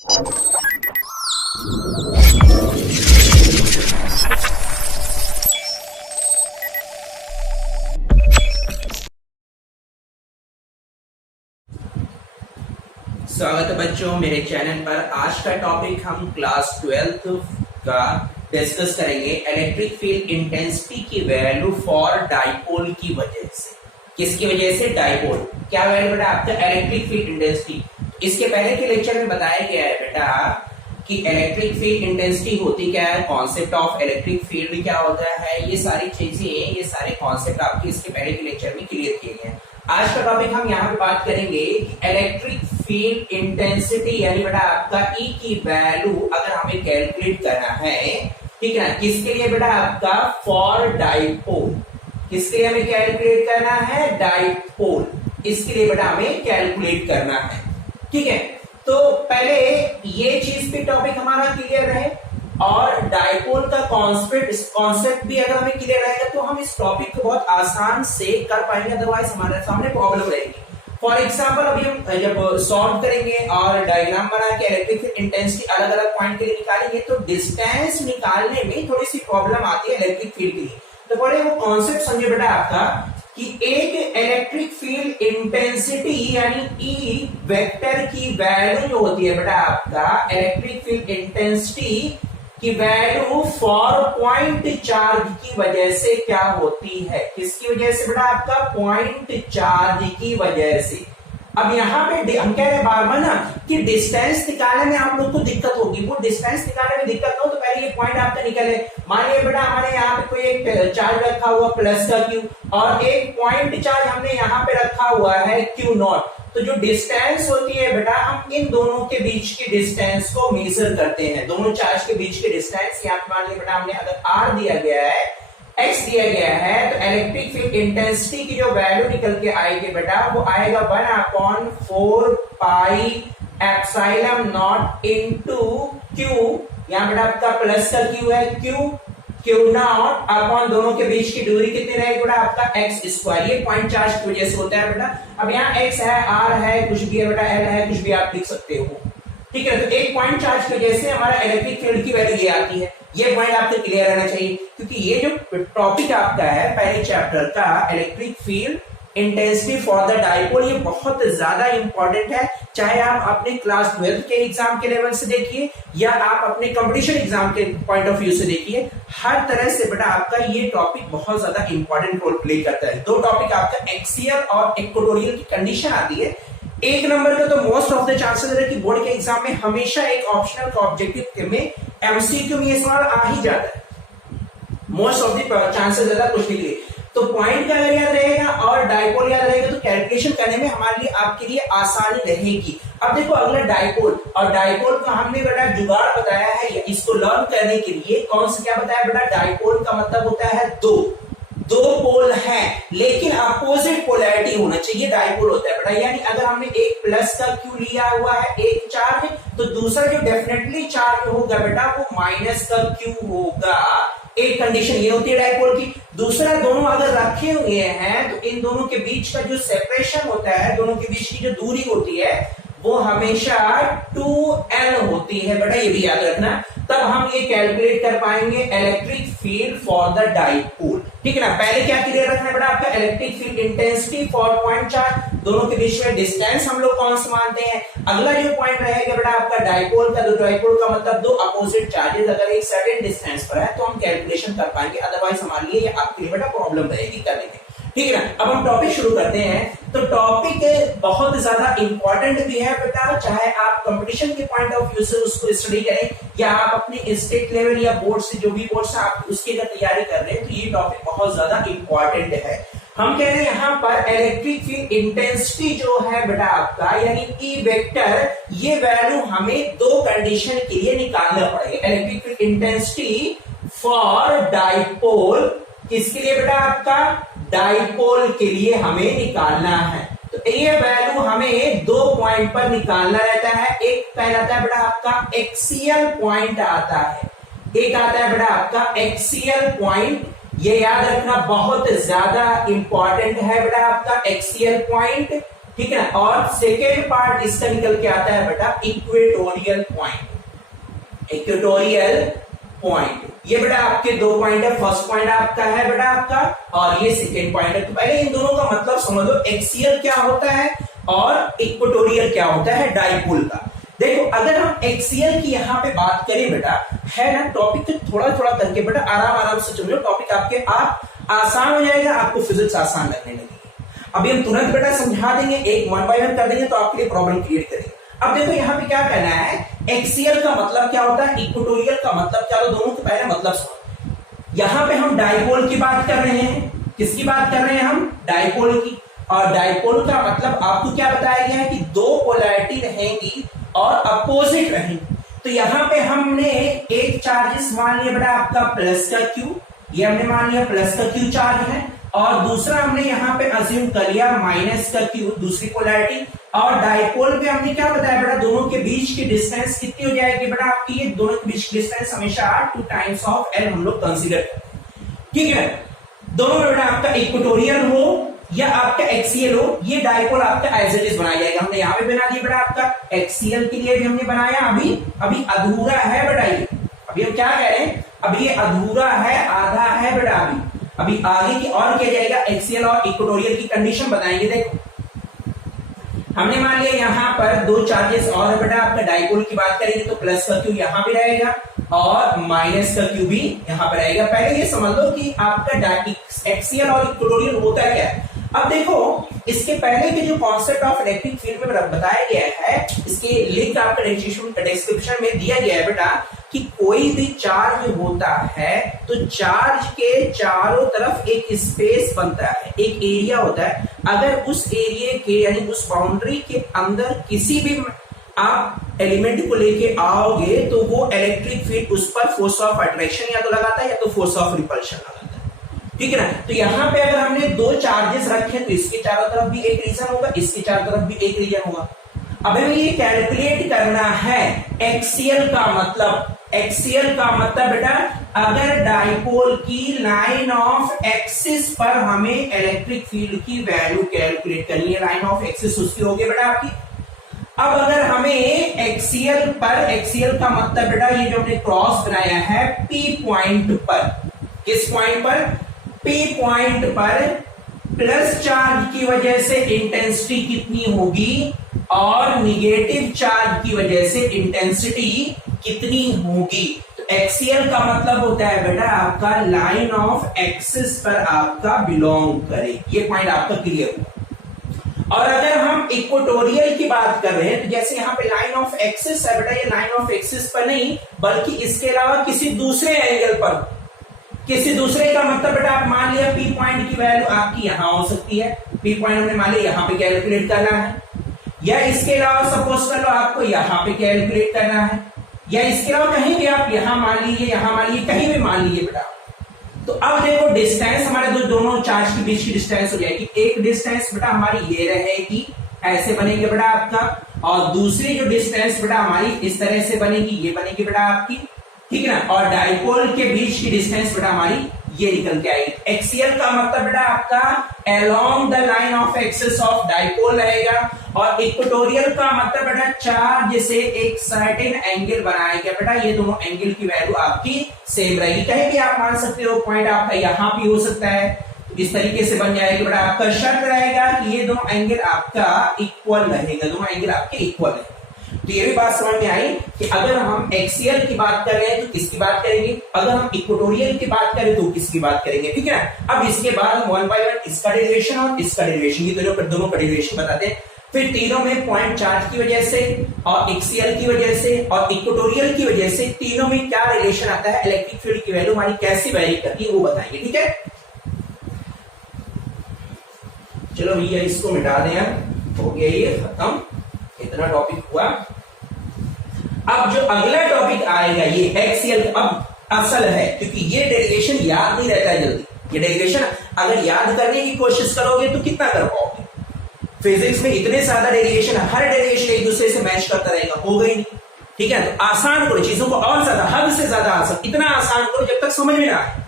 स्वागत है बच्चों मेरे चैनल पर। आज का टॉपिक हम क्लास 12th का डिस्कस करेंगे, इलेक्ट्रिक फील्ड इंटेंसिटी की वैल्यू फॉर डाइपोल की वजह से। किसकी वजह से? डाइपोल। क्या वैल्यू बेटा आपका? Electric field intensity. इसके पहले के लेक्चर में बताया गया है बेटा कि इलेक्ट्रिक फील्ड इंटेंसिटी होती क्या है, कॉन्सेप्ट ऑफ इलेक्ट्रिक फील्ड क्या होता है, ये सारी चीजें, ये सारे कॉन्सेप्ट आपके इसके पहले के लेक्चर में क्लियर किए गए हैं। आज का टॉपिक हम यहाँ पे बात करेंगे कि इलेक्ट्रिक फील्ड इंटेंसिटी यानी बेटा आपका ई की वैल्यू अगर हमें कैलकुलेट करना है, ठीक है ना, किसके लिए बेटा आपका? For dipole. किसके लिए हमें कैलकुलेट करना है? डाइपोल। इसके लिए बेटा हमें कैलकुलेट करना है, ठीक है। तो पहले ये चीज पे टॉपिक हमारा क्लियर रहे और डाइपोल का कॉन्सेप्ट भी अगर हमें क्लियर रहेगा तो हम इस टॉपिक को बहुत आसान से कर पाएंगे, अदरवाइज हमारे सामने प्रॉब्लम रहेगी। फॉर एग्जाम्पल अभी हम जब सॉल्व करेंगे और डायग्राम बना के इलेक्ट्रिक इंटेंसिटी अलग अलग पॉइंट के लिए निकालेंगे तो डिस्टेंस निकालने में थोड़ी सी प्रॉब्लम आती है इलेक्ट्रिक फील्ड के लिए। तो पहले वो कॉन्सेप्ट समझे बेटा आपका कि एक इलेक्ट्रिक फील्ड इंटेंसिटी यानी ई वेक्टर की वैल्यू जो होती है बेटा आपका इलेक्ट्रिक फील्ड इंटेंसिटी की वैल्यू फॉर पॉइंट चार्ज की वजह से क्या होती है? किसकी वजह से बेटा आपका? पॉइंट चार्ज की वजह से। अब यहाँ पे हम कह रहे हैं बार बार ना कि डिस्टेंस निकालने में आप लोग को दिक्कत होगी। वो डिस्टेंस निकालने में दिक्कत हो तो पहले ये पॉइंट आपका निकले। मान लिया बेटा हमारे यहाँ पे कोई एक चार्ज रखा हुआ प्लस का क्यू और एक पॉइंट चार्ज हमने यहाँ पे रखा हुआ है क्यू नॉट। तो जो डिस्टेंस होती है बेटा हम इन दोनों के बीच की डिस्टेंस को मेजर करते हैं। दोनों चार्ज के बीच के डिस्टेंस यहाँ पे मान लिया बेटा हमने अगर आर दिया गया है, एक्स दिया गया है, तो इलेक्ट्रिक फील्ड इंटेंसिटी की जो वैल्यू निकल के आएगी बेटा वो आएगा 1/4 pi epsilon not into Q. यहाँ बेटा आपका प्लस का क्यू है, क्यू नॉट अपॉन दोनों के बीच की दूरी कितनी रहेगी बेटा आपका? X square. ये पॉइंट चार्ज की वजह से होता है बेटा। अब यहाँ एक्स है, आर है, कुछ भी है बेटा, एल है, कुछ भी आप लिख सकते हो, ठीक है। तो एक पॉइंट चार्ज की वजह से हमारा इलेक्ट्रिक फील्ड की वैल्यू ये आती है। ये पॉइंट आपको क्लियर रहना चाहिए क्योंकि ये जो टॉपिक आपका है पहले चैप्टर का electric field intensity for the dipole, ये बहुत ज्यादा इंपॉर्टेंट है। चाहे आप अपने क्लास 12 के एग्जाम के लेवल से देखिए या आप अपने कंपटीशन एग्जाम के पॉइंट ऑफ व्यू से देखिए, हर तरह से बेटा आपका ये टॉपिक बहुत ज्यादा इंपॉर्टेंट रोल प्ले करता है। दो टॉपिक आपका एक्सियल और इक्वेटोरियल की कंडीशन आती है। एक नंबर का तो मोस्ट ऑफ द चांसेस है कि बोर्ड के एग्जाम में हमेशा एक ऑप्शनल का ऑब्जेक्टिव में एमसीक्यू में ये सवाल आ ही जाता है। मोस्ट ऑफ द चांसेस ज्यादा कुछ के लिए तो पॉइंट का अगर याद रहेगा और डाइपोल याद रहेगा तो कैलकुलेशन करने में हमारे लिए आपके लिए आसानी रहेगी। अब देखो अगला डाइपोल, और डाइपोल का हमने बेटा जुगाड़ बताया है इसको लर्न करने के लिए। कौन सा क्या बताया बेटा? डाइपोल का मतलब होता है दो पोल है लेकिन अपोजिट पोलैरिटी होना चाहिए, डाइपोल होता है बेटा। यानी अगर हमने एक प्लस का क्यू लिया हुआ है एक चार्ज तो दूसरा जो डेफिनेटली चार्ज होगा बेटा वो माइनस का क्यू होगा। एक कंडीशन ये होती है डाइपोल की। दूसरा, दोनों अगर रखे हुए हैं तो इन दोनों के बीच का जो सेपरेशन होता है, दोनों के बीच की जो दूरी होती है वो हमेशा 2l होती है बेटा, ये भी याद रखना। तब हम ये कैलकुलेट कर पाएंगे electric field for the dipole, ठीक है ना। पहले क्या क्लियर रखना बेटा आपका? Electric field intensity for point charge, दोनों के बीच में डिस्टेंस हम लोग कौन सा मानते हैं। अगला जो पॉइंट रहेगा बेटा आपका डाइपोल का, डाइपोल का मतलब दो अपोजिट चार्जेस अगर एक सर्टेन डिस्टेंस पर है तो हम कैलकुलेशन कर पाएंगे, अदरवाइज हमारे लिए आपके लिए बेटा प्रॉब्लम रहेगी करने में, ठीक है ना। अब हम टॉपिक शुरू करते हैं। तो टॉपिक बहुत ज्यादा इंपॉर्टेंट भी है बेटा, चाहे आप कंपटीशन के पॉइंट ऑफ व्यू से उसको स्टडी करें या आप अपने स्टेट लेवल या बोर्ड से, जो भी बोर्ड से आप उसकी अगर तैयारी कर रहे हैं तो ये टॉपिक बहुत ज्यादा इंपॉर्टेंट है। हम कह रहे हैं यहाँ पर इलेक्ट्रिक फील्ड इंटेंसिटी जो है बेटा आपका यानी ई वेक्टर, ये वैल्यू हमें दो कंडीशन के लिए निकालना पड़ेगा। Electric field intensity for dipole, किसके लिए बेटा आपका? डाइपोल के लिए हमें निकालना है। तो ये वैल्यू हमें दो पॉइंट पर निकालना रहता है। एक कहलाता है बेटा आपका एक्सियल पॉइंट आता है, एक आता है बेटा आपका एक्सियल पॉइंट। ये याद रखना बहुत ज्यादा इंपॉर्टेंट है बेटा आपका एक्सियल पॉइंट। ठीक है। और सेकेंड पार्ट इसका निकल के आता है बेटा इक्वेटोरियल पॉइंट। इक्वेटोरियल पॉइंट ये बेटा आपके दो पॉइंट है, फर्स्ट पॉइंट आपका है बेटा आपका और ये सेकेंड पॉइंट है। तो पहले इन दोनों का मतलब समझ लो, एक्सियल क्या होता है और इक्वेटोरियल क्या होता है डाइपोल का। देखो अगर हम एक्सियल की यहाँ पे बात करें बेटा, है ना टॉपिक तो थोड़ा थोड़ा करके बेटा आराम आराम से समझो, टॉपिक आपके आप आसान हो जाएगा, आपको फिजिक्स आसान लगने लगेगी। अभी हम तुरंत बेटा समझा देंगे, एक वन बाय वन कर देंगे तो आपके लिए प्रॉब्लम क्रिएट करेंगे। अब देखो यहाँ पे क्या करना है, एक्सियल का मतलब क्या होता है, इक्वेटोरियल का मतलब क्या होता है, दोनों के पहले मतलब समझो। यहाँ पे हम डाइपोल की बात कर रहे हैं, किसकी बात कर रहे हैं हम, डाइपोल की। और डाइपोल का मतलब आपको क्या बताया गया है कि दो पोलैरिटी रहेंगी और अपोजिट रहेंगी। तो यहाँ पे हमने एक चार्जेस मान लिया बेटा आपका प्लस का क्यू, ये हमने मान लिया प्लस का क्यू चार्ज है, और दूसरा हमने यहाँ पे अज्यूम कर लिया माइनस का क्यू, दूसरी पोलैरिटी। और डाइपोल पे हमने क्या बताया बेटा, दोनों के बीच की डिस्टेंस कितनी हो जाएगी बेटा आपकी, ये दोनों के बीच की डिस्टेंस हमेशा 2 टाइम्स ऑफ एल हम लोग कंसीडर करते हैं। ठीक है, दोनों बेटा आपका इक्वेटोरियल हो या आपका एक्सियल हो, ये डाइपोल आपका एज इट इज बनाया जाएगा। हमने यहाँ पे बना दिया बेटा आपका एक्सियल के लिए भी हमने बनाया, अभी अधूरा है बेटा ये, अभी हम क्या कह रहे हैं, अभी ये अधूरा है, आधा है बेटा, अभी आगे की और क्या जाएगा, एक्सियल और इक्वेटोरियल की कंडीशन बताएंगे। देखो हमने मान लिया यहाँ पर दो चार्जेस और बेटा आपका डाइपोल की बात करेंगे तो प्लस का क्यू यहाँ भी रहेगा और माइनस का क्यू भी यहाँ पर रहेगा। पहले ये समझ लो कि आपका एक्सियल और इक्वेटोरियल होता क्या है। अब देखो इसके पहले के जो कॉन्सेप्ट ऑफ इलेक्ट्रिक फील्ड में बताया गया है, इसके लिंक आपका डिस्क्रिप्शन में दिया गया है बेटा, कि कोई भी चार्ज होता है तो चार्ज के चारों तरफ एक स्पेस बनता है, एक एरिया होता है। अगर उस एरिया के यानी उस बाउंड्री के अंदर किसी भी आप एलिमेंट को लेके आओगे तो वो इलेक्ट्रिक फील्ड उस पर फोर्स ऑफ अट्रैक्शन या तो लगाता है या तो फोर्स ऑफ रिपल्शन लगाता है। ठीक है ना, तो यहाँ पे अगर हमने दो चार्जेस रखे तो इसके चारों तरफ भी एक रीजन होगा, इसके चारों तरफ भी एक रीजन होगा। अब हमें ये कैलकुलेट करना है एक्सियल का मतलब, एक्सियल का मतलब बेटा अगर डाइपोल की लाइन ऑफ एक्सिस पर हमें इलेक्ट्रिक फील्ड की वैल्यू कैलकुलेट करनी है, लाइन ऑफ एक्सिस उसकी होगी बेटा आपकी। अब अगर हमें एक्सियल पर, एक्सियल का मतलब बेटा ये जो हमने क्रॉस बनाया है P पॉइंट पर, किस पॉइंट पर, P पॉइंट पर प्लस चार्ज की वजह से इंटेंसिटी कितनी होगी और निगेटिव चार्ज की वजह से इंटेंसिटी कितनी होगी। तो एक्सियल का मतलब होता है बेटा आपका लाइन ऑफ एक्सिस पर आपका बिलोंग करे, ये पॉइंट आपका क्लियर हुआ। और अगर हम इक्वेटोरियल की बात कर रहे हैं तो जैसे यहाँ पे लाइन ऑफ एक्सिस है बेटा, ये लाइन ऑफ एक्सिस पर नहीं बल्कि इसके अलावा किसी दूसरे एंगल पर, किसी दूसरे का मतलब बेटा आप मान लिया P पॉइंट की वैल्यू आपकी यहां हो सकती है, P पॉइंट हमने मान लिया यहां पे कैलकुलेट करना है, या इसके अलावा सपोज कर लो आपको यहां पे कैलकुलेट करना है, या इसके अलावा कहीं भी आप यहां मान लीजिए, यहां मान लीजिए, कहीं भी मान लीजिए बेटा। तो अब देखो डिस्टेंस हमारे दोनों चार्ज के बीच की डिस्टेंस हो जाएगी। एक डिस्टेंस बेटा हमारी ये रहेगी, ऐसे बनेगी बेटा आपका, और दूसरी जो डिस्टेंस बेटा हमारी इस तरह से बनेगी, ये बनेगी बेटा आपकी, ठीक है ना। और डाइपोल के बीच की डिस्टेंस बेटा हमारी ये निकल के आएगी। एक्सियल का मतलब बेटा आपका along the line of axis of dipole रहेगा, और इक्वेटोरियल का मतलब बेटा चार्ज से एक सर्टेन एंगल बनाया गया बेटा, ये दोनों एंगल की वैल्यू आपकी सेम रहेगी। कहीं भी आप मान सकते हो, पॉइंट आपका यहां भी हो सकता है, इस तरीके से बन जाएगा बेटा। आपका शर्त रहेगा कि ये दोनों एंगल आपका इक्वल रहेगा, दोनों एंगल आपके इक्वल है। तो ये भी बात समझ में आई कि अगर हम एक्सियल की बात कर रहे हैं तो किसकी बात करेंगे, अगर हम इक्वेटोरियल की बात करें तो किसकी बात करेंगे, ठीक है ना। अब इसके बाद हम वन बाय वन इसका डेरिवेशन और इसका डेरिवेशन, ये दोनों का डेरिवेशन बताते हैं। फिर तीनों में पॉइंट चार्ज की वजह से और एक्सियल की वजह से और इक्वेटोरियल की वजह से तीनों में क्या रिलेशन आता है, इलेक्ट्रिक फील्ड की वैल्यू हमारी कैसे वेरी करती है वो बताएंगे, ठीक है। चलो भैया इसको मिटा दें, हो गया ये खत्म, इतना टॉपिक हुआ। अब जो अगला टॉपिक आएगा ये एक्सियल, अब असल है क्योंकि ये डेरिवेशन याद नहीं रहता है जल्दी। ये डेरिवेशन अगर याद करने की कोशिश करोगे तो कितना कर पाओगे, फिजिक्स में इतने ज्यादा डेरिवेशन, हर डेरिवेशन एक दूसरे से मैच करता रहेगा, होगा ही नहीं, ठीक है। तो आसान करो चीजों को, और ज्यादा, हद से ज्यादा आसान, इतना आसान करो जब तक समझ में ना आए,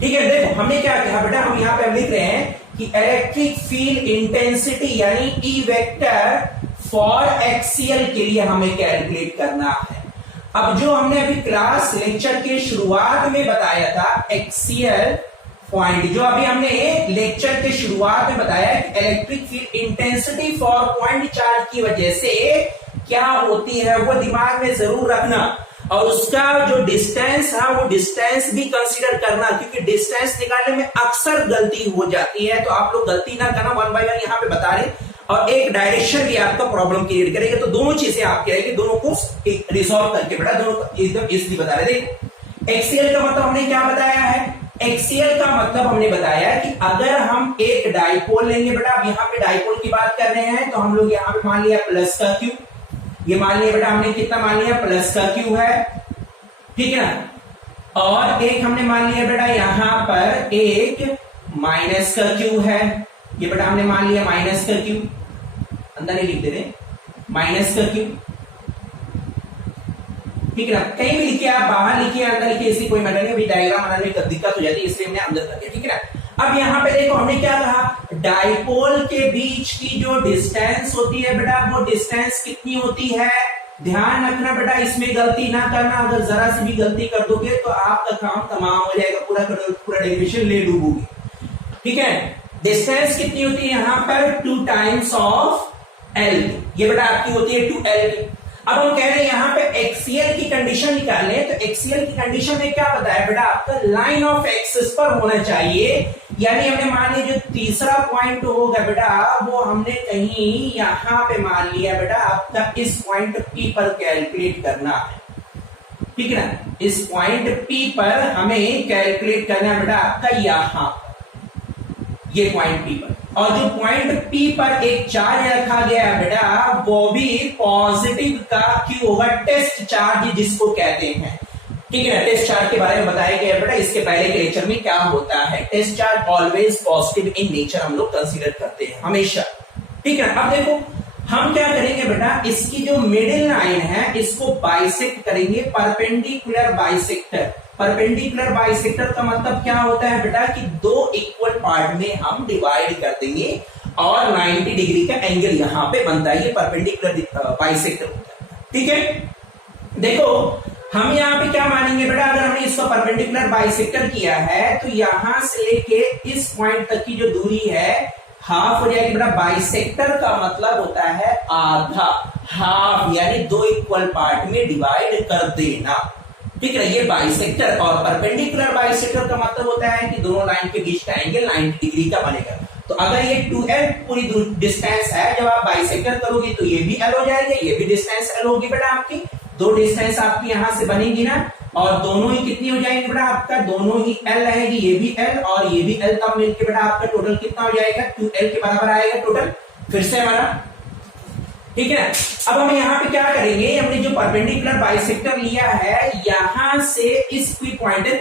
ठीक है। देखो हमने क्या कहा बेटा, हम यहाँ पे लिख रहे हैं कि इलेक्ट्रिक फील्ड इंटेंसिटी यानी ई वेक्टर फॉर एक्सीएल के लिए हमें कैलकुलेट करना है। अब जो हमने अभी क्लास लेक्चर के शुरुआत में बताया था एक्सीएल पॉइंट, जो अभी हमने लेक्चर के शुरुआत में बताया कि electric field intensity for point charge की वजह से क्या होती है वो दिमाग में जरूर रखना, और उसका जो डिस्टेंस है वो डिस्टेंस भी कंसीडर करना, क्योंकि डिस्टेंस निकालने में अक्सर गलती हो जाती है। तो आप लोग गलती ना करना, वन बाय वन यहाँ पे बता रहे, और एक डायरेक्शन भी आपका प्रॉब्लम क्रिएट करेगा। तो दोनों चीजें आप करेंगे, दोनों को रिजॉल्व करके बेटा दोनों एकदम इजीली बता रहे। देखो एक्सीएल का मतलब हमने क्या बताया है, एक्सीएल का मतलब हमने बताया कि अगर हम एक डाइपोल लेंगे बेटा, अब यहाँ पे डाइपोल की बात कर रहे हैं, तो हम लोग यहाँ पे मान लिया प्लस का क्यू, ये मान लिया बेटा हमने कितना मान लिया प्लस का क्यू है, ठीक है ना, और एक हमने मान लिया बेटा यहां पर एक माइनस का क्यू है, ये बेटा हमने मान लिया माइनस का क्यू, अंदर ही लिख दे रहे माइनस का क्यू, ठीक है ना, कहीं भी लिखिए आप, बाहर लिखिए अंदर लिखिए, इसी कोई मैटर नहीं, अभी डायग्राम बनाने में दिक्कत हो जाती है इसलिए हमने अंदर कर दिया, ठीक है ना। अब यहाँ पे देखो हमने क्या कहा, डाइपोल के बीच की जो डिस्टेंस होती है बेटा वो डिस्टेंस कितनी होती है, ध्यान रखना बेटा इसमें गलती ना करना, अगर जरा सी भी गलती कर दोगे तो आपका काम तमाम हो जाएगा, पूरा डेरिवेशन ले डूबोगे, ठीक है। डिस्टेंस कितनी होती है यहाँ पर 2 टाइम्स ऑफ एल, ये बेटा आपकी होती है 2l। अब हम कह रहे हैं यहाँ पे एक्सीएल की कंडीशन निकालने, तो एक्सीएल की कंडीशन में क्या बताया बेटा आपका लाइन ऑफ एक्सिस पर होना चाहिए, यानी हमने मान लिया जो तीसरा पॉइंट होगा बेटा वो हमने कहीं यहां पे मान लिया बेटा आपका इस पॉइंट P पर कैलकुलेट करना है, ठीक है ना, इस पॉइंट P पर हमें कैलकुलेट करना है बेटा आपका यहां ये पॉइंट P पर, और जो पॉइंट P पर एक चार्ज रखा गया है बेटा वो भी पॉजिटिव का क्यू होगा, टेस्ट चार्ज जिसको कहते हैं, ठीक है ना। टेस्ट चार्ज के बारे में बताया गया है बेटा इसके पहले के लेक्चर में क्या होता है, test charge always positive in nature हम लोग कंसीडर करते हैं हमेशा, ठीक है। अब देखो हम क्या करेंगे बेटा, इसकी जो मिडिल लाइन है इसको बाइसेक्ट करेंगे, परपेंडिकुलर बाइसेक्टर। परपेंडिकुलर बाइसेक्टर का मतलब क्या होता है बेटा कि दो इक्वल पार्ट में हम डिवाइड कर देंगे और 90 डिग्री का एंगल यहां पे बनता है, ये परपेंडिकुलर बाइसेक्टर होता है, ठीक है। देखो हम यहाँ पे क्या मानेंगे बेटा, अगर हमने इसको परपेंडिकुलर बाइसेक्टर किया है तो यहां से लेके इस पॉइंट तक की जो दूरी है हाफ हो जाएगी बेटा, बाइसेक्टर का मतलब होता है आधा, हाफ यानी दो इक्वल पार्ट में डिवाइड कर देना, ठीक है। ये बाइसेक्टर, और परपेंडिकुलर बाइसेक्टर का मतलब होता है कि दोनों लाइन के बीच का एंगल 90 डिग्री का बनेगा। तो अगर ये 2l पूरी डिस्टेंस है, जब आप बाइसेक्टर करोगे तो ये भी l हो जाएगा, ये भी डिस्टेंस l होगी बेटा आपकी, दो डिस्टेंस आपकी यहां से बनेगी ना, और दोनों ही कितनी हो जाएंगी बेटा आपका, दोनों ही l रहेगी, ये भी l और ये भी l, तब मिलकर बेटा आपका टोटल कितना हो जाएगा 2l के बराबर आएगा टोटल, फिर से हमारा, ठीक है। अब हम यहाँ पे क्या करेंगे, हमने जो परपेंडिकुलर बाइसेक्टर लिया है यहां से इस पॉइंट है,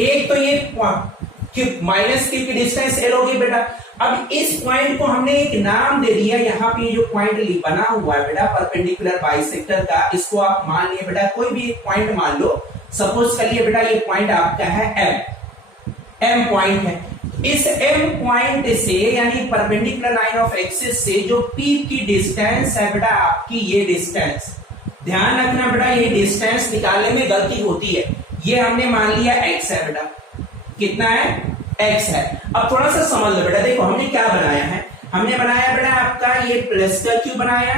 एक तो ये माइनस क्यू की डिस्टेंस l होगी बेटा। अब इस पॉइंट को हमने एक नाम दे दिया, यहाँ पे जो पॉइंट बना हुआ है बेटा परपेंडिकुलर बाइसेक्टर का, इसको आप मान लिए बेटा कोई भी एक पॉइंट मान लो, सपोज करिए बेटा ये पॉइंट आपका है m पॉइंट है, इस m पॉइंट से यानी परपेंडिकुलर लाइन ऑफ एक्सिस से जो P की डिस्टेंस है बेटा आपकी, ये डिस्टेंस ध्यान रखना बेटा, ये डिस्टेंस निकालने में गलती होती है, ये हमने मान लिया x है बेटा, कितना है x है। अब थोड़ा सा समझ लो बेटा, देखो हमने क्या बनाया है, हमने बनाया बेटा आपका ये प्लस का क्यू बनाया,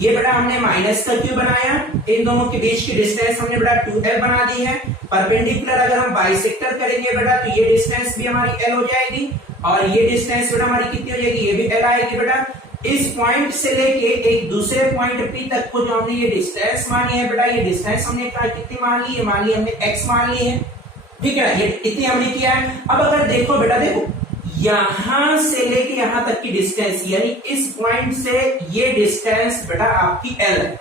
ये बेटा हमने माइनस का क्यू बनाया, इन दोनों के बीच की डिस्टेंस हमने बेटा 2l बना दी है। परपेंडिकुलर अगर हम बाइसेक्टर करेंगे बेटा तो ये डिस्टेंस भी हमारी l हो जाएगी, और ये डिस्टेंस बेटा हमारी कितनी हो जाएगी, ये भी l आएगी बेटा। इस पॉइंट से लेके एक दूसरे पॉइंट P तक को जो हमने ये डिस्टेंस मानी है बेटा, ये डिस्टेंस हमने कितनी मान ली है, मान ली हमने x मान ली है, ठीक है, ये इतनी हमने किया है। अब अगर देखो बेटा, देखो यहां से लेके यहां तक की डिस्टेंस यानी इस पॉइंट से ये डिस्टेंस बेटा आपकी l है,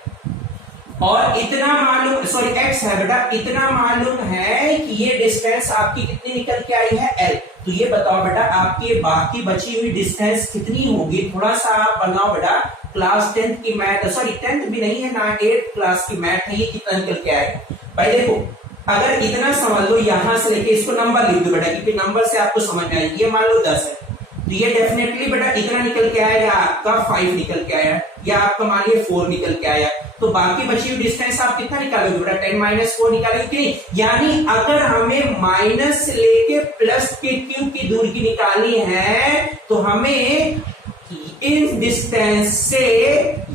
और इतना मालूम x है बेटा, इतना मालूम है कि ये डिस्टेंस आपकी कितनी निकल के आई है l। तो ये बताओ बेटा आपकी बाकी बची हुई डिस्टेंस कितनी होगी, थोड़ा सा आप बनाओ बेटा, क्लास 10th की मैथ, 10th भी नहीं है ना, 8th क्लास की मैथ है, ये कितना निकल के आएगा भाई। देखो अगर इतना समझ लो, यहां से लेके इसको नंबर लिख दो बेटा, क्योंकि नंबर से आपको समझ में आएगी, ये मान लो 10 है, तो ये डेफिनेटली बेटा इतना निकल के आया, या आपका 5 निकल के आया, या आपका मान लिया 4 निकल के आया, तो बाकी बची हुई डिस्टेंस आप कितना निकालोगे बेटा 10 - 4 निकालोगे कि नहीं। यानी अगर हमें माइनस से लेके प्लस के क्यूब की दूरी की निकालनी है तो हमें इन डिस्टेंस से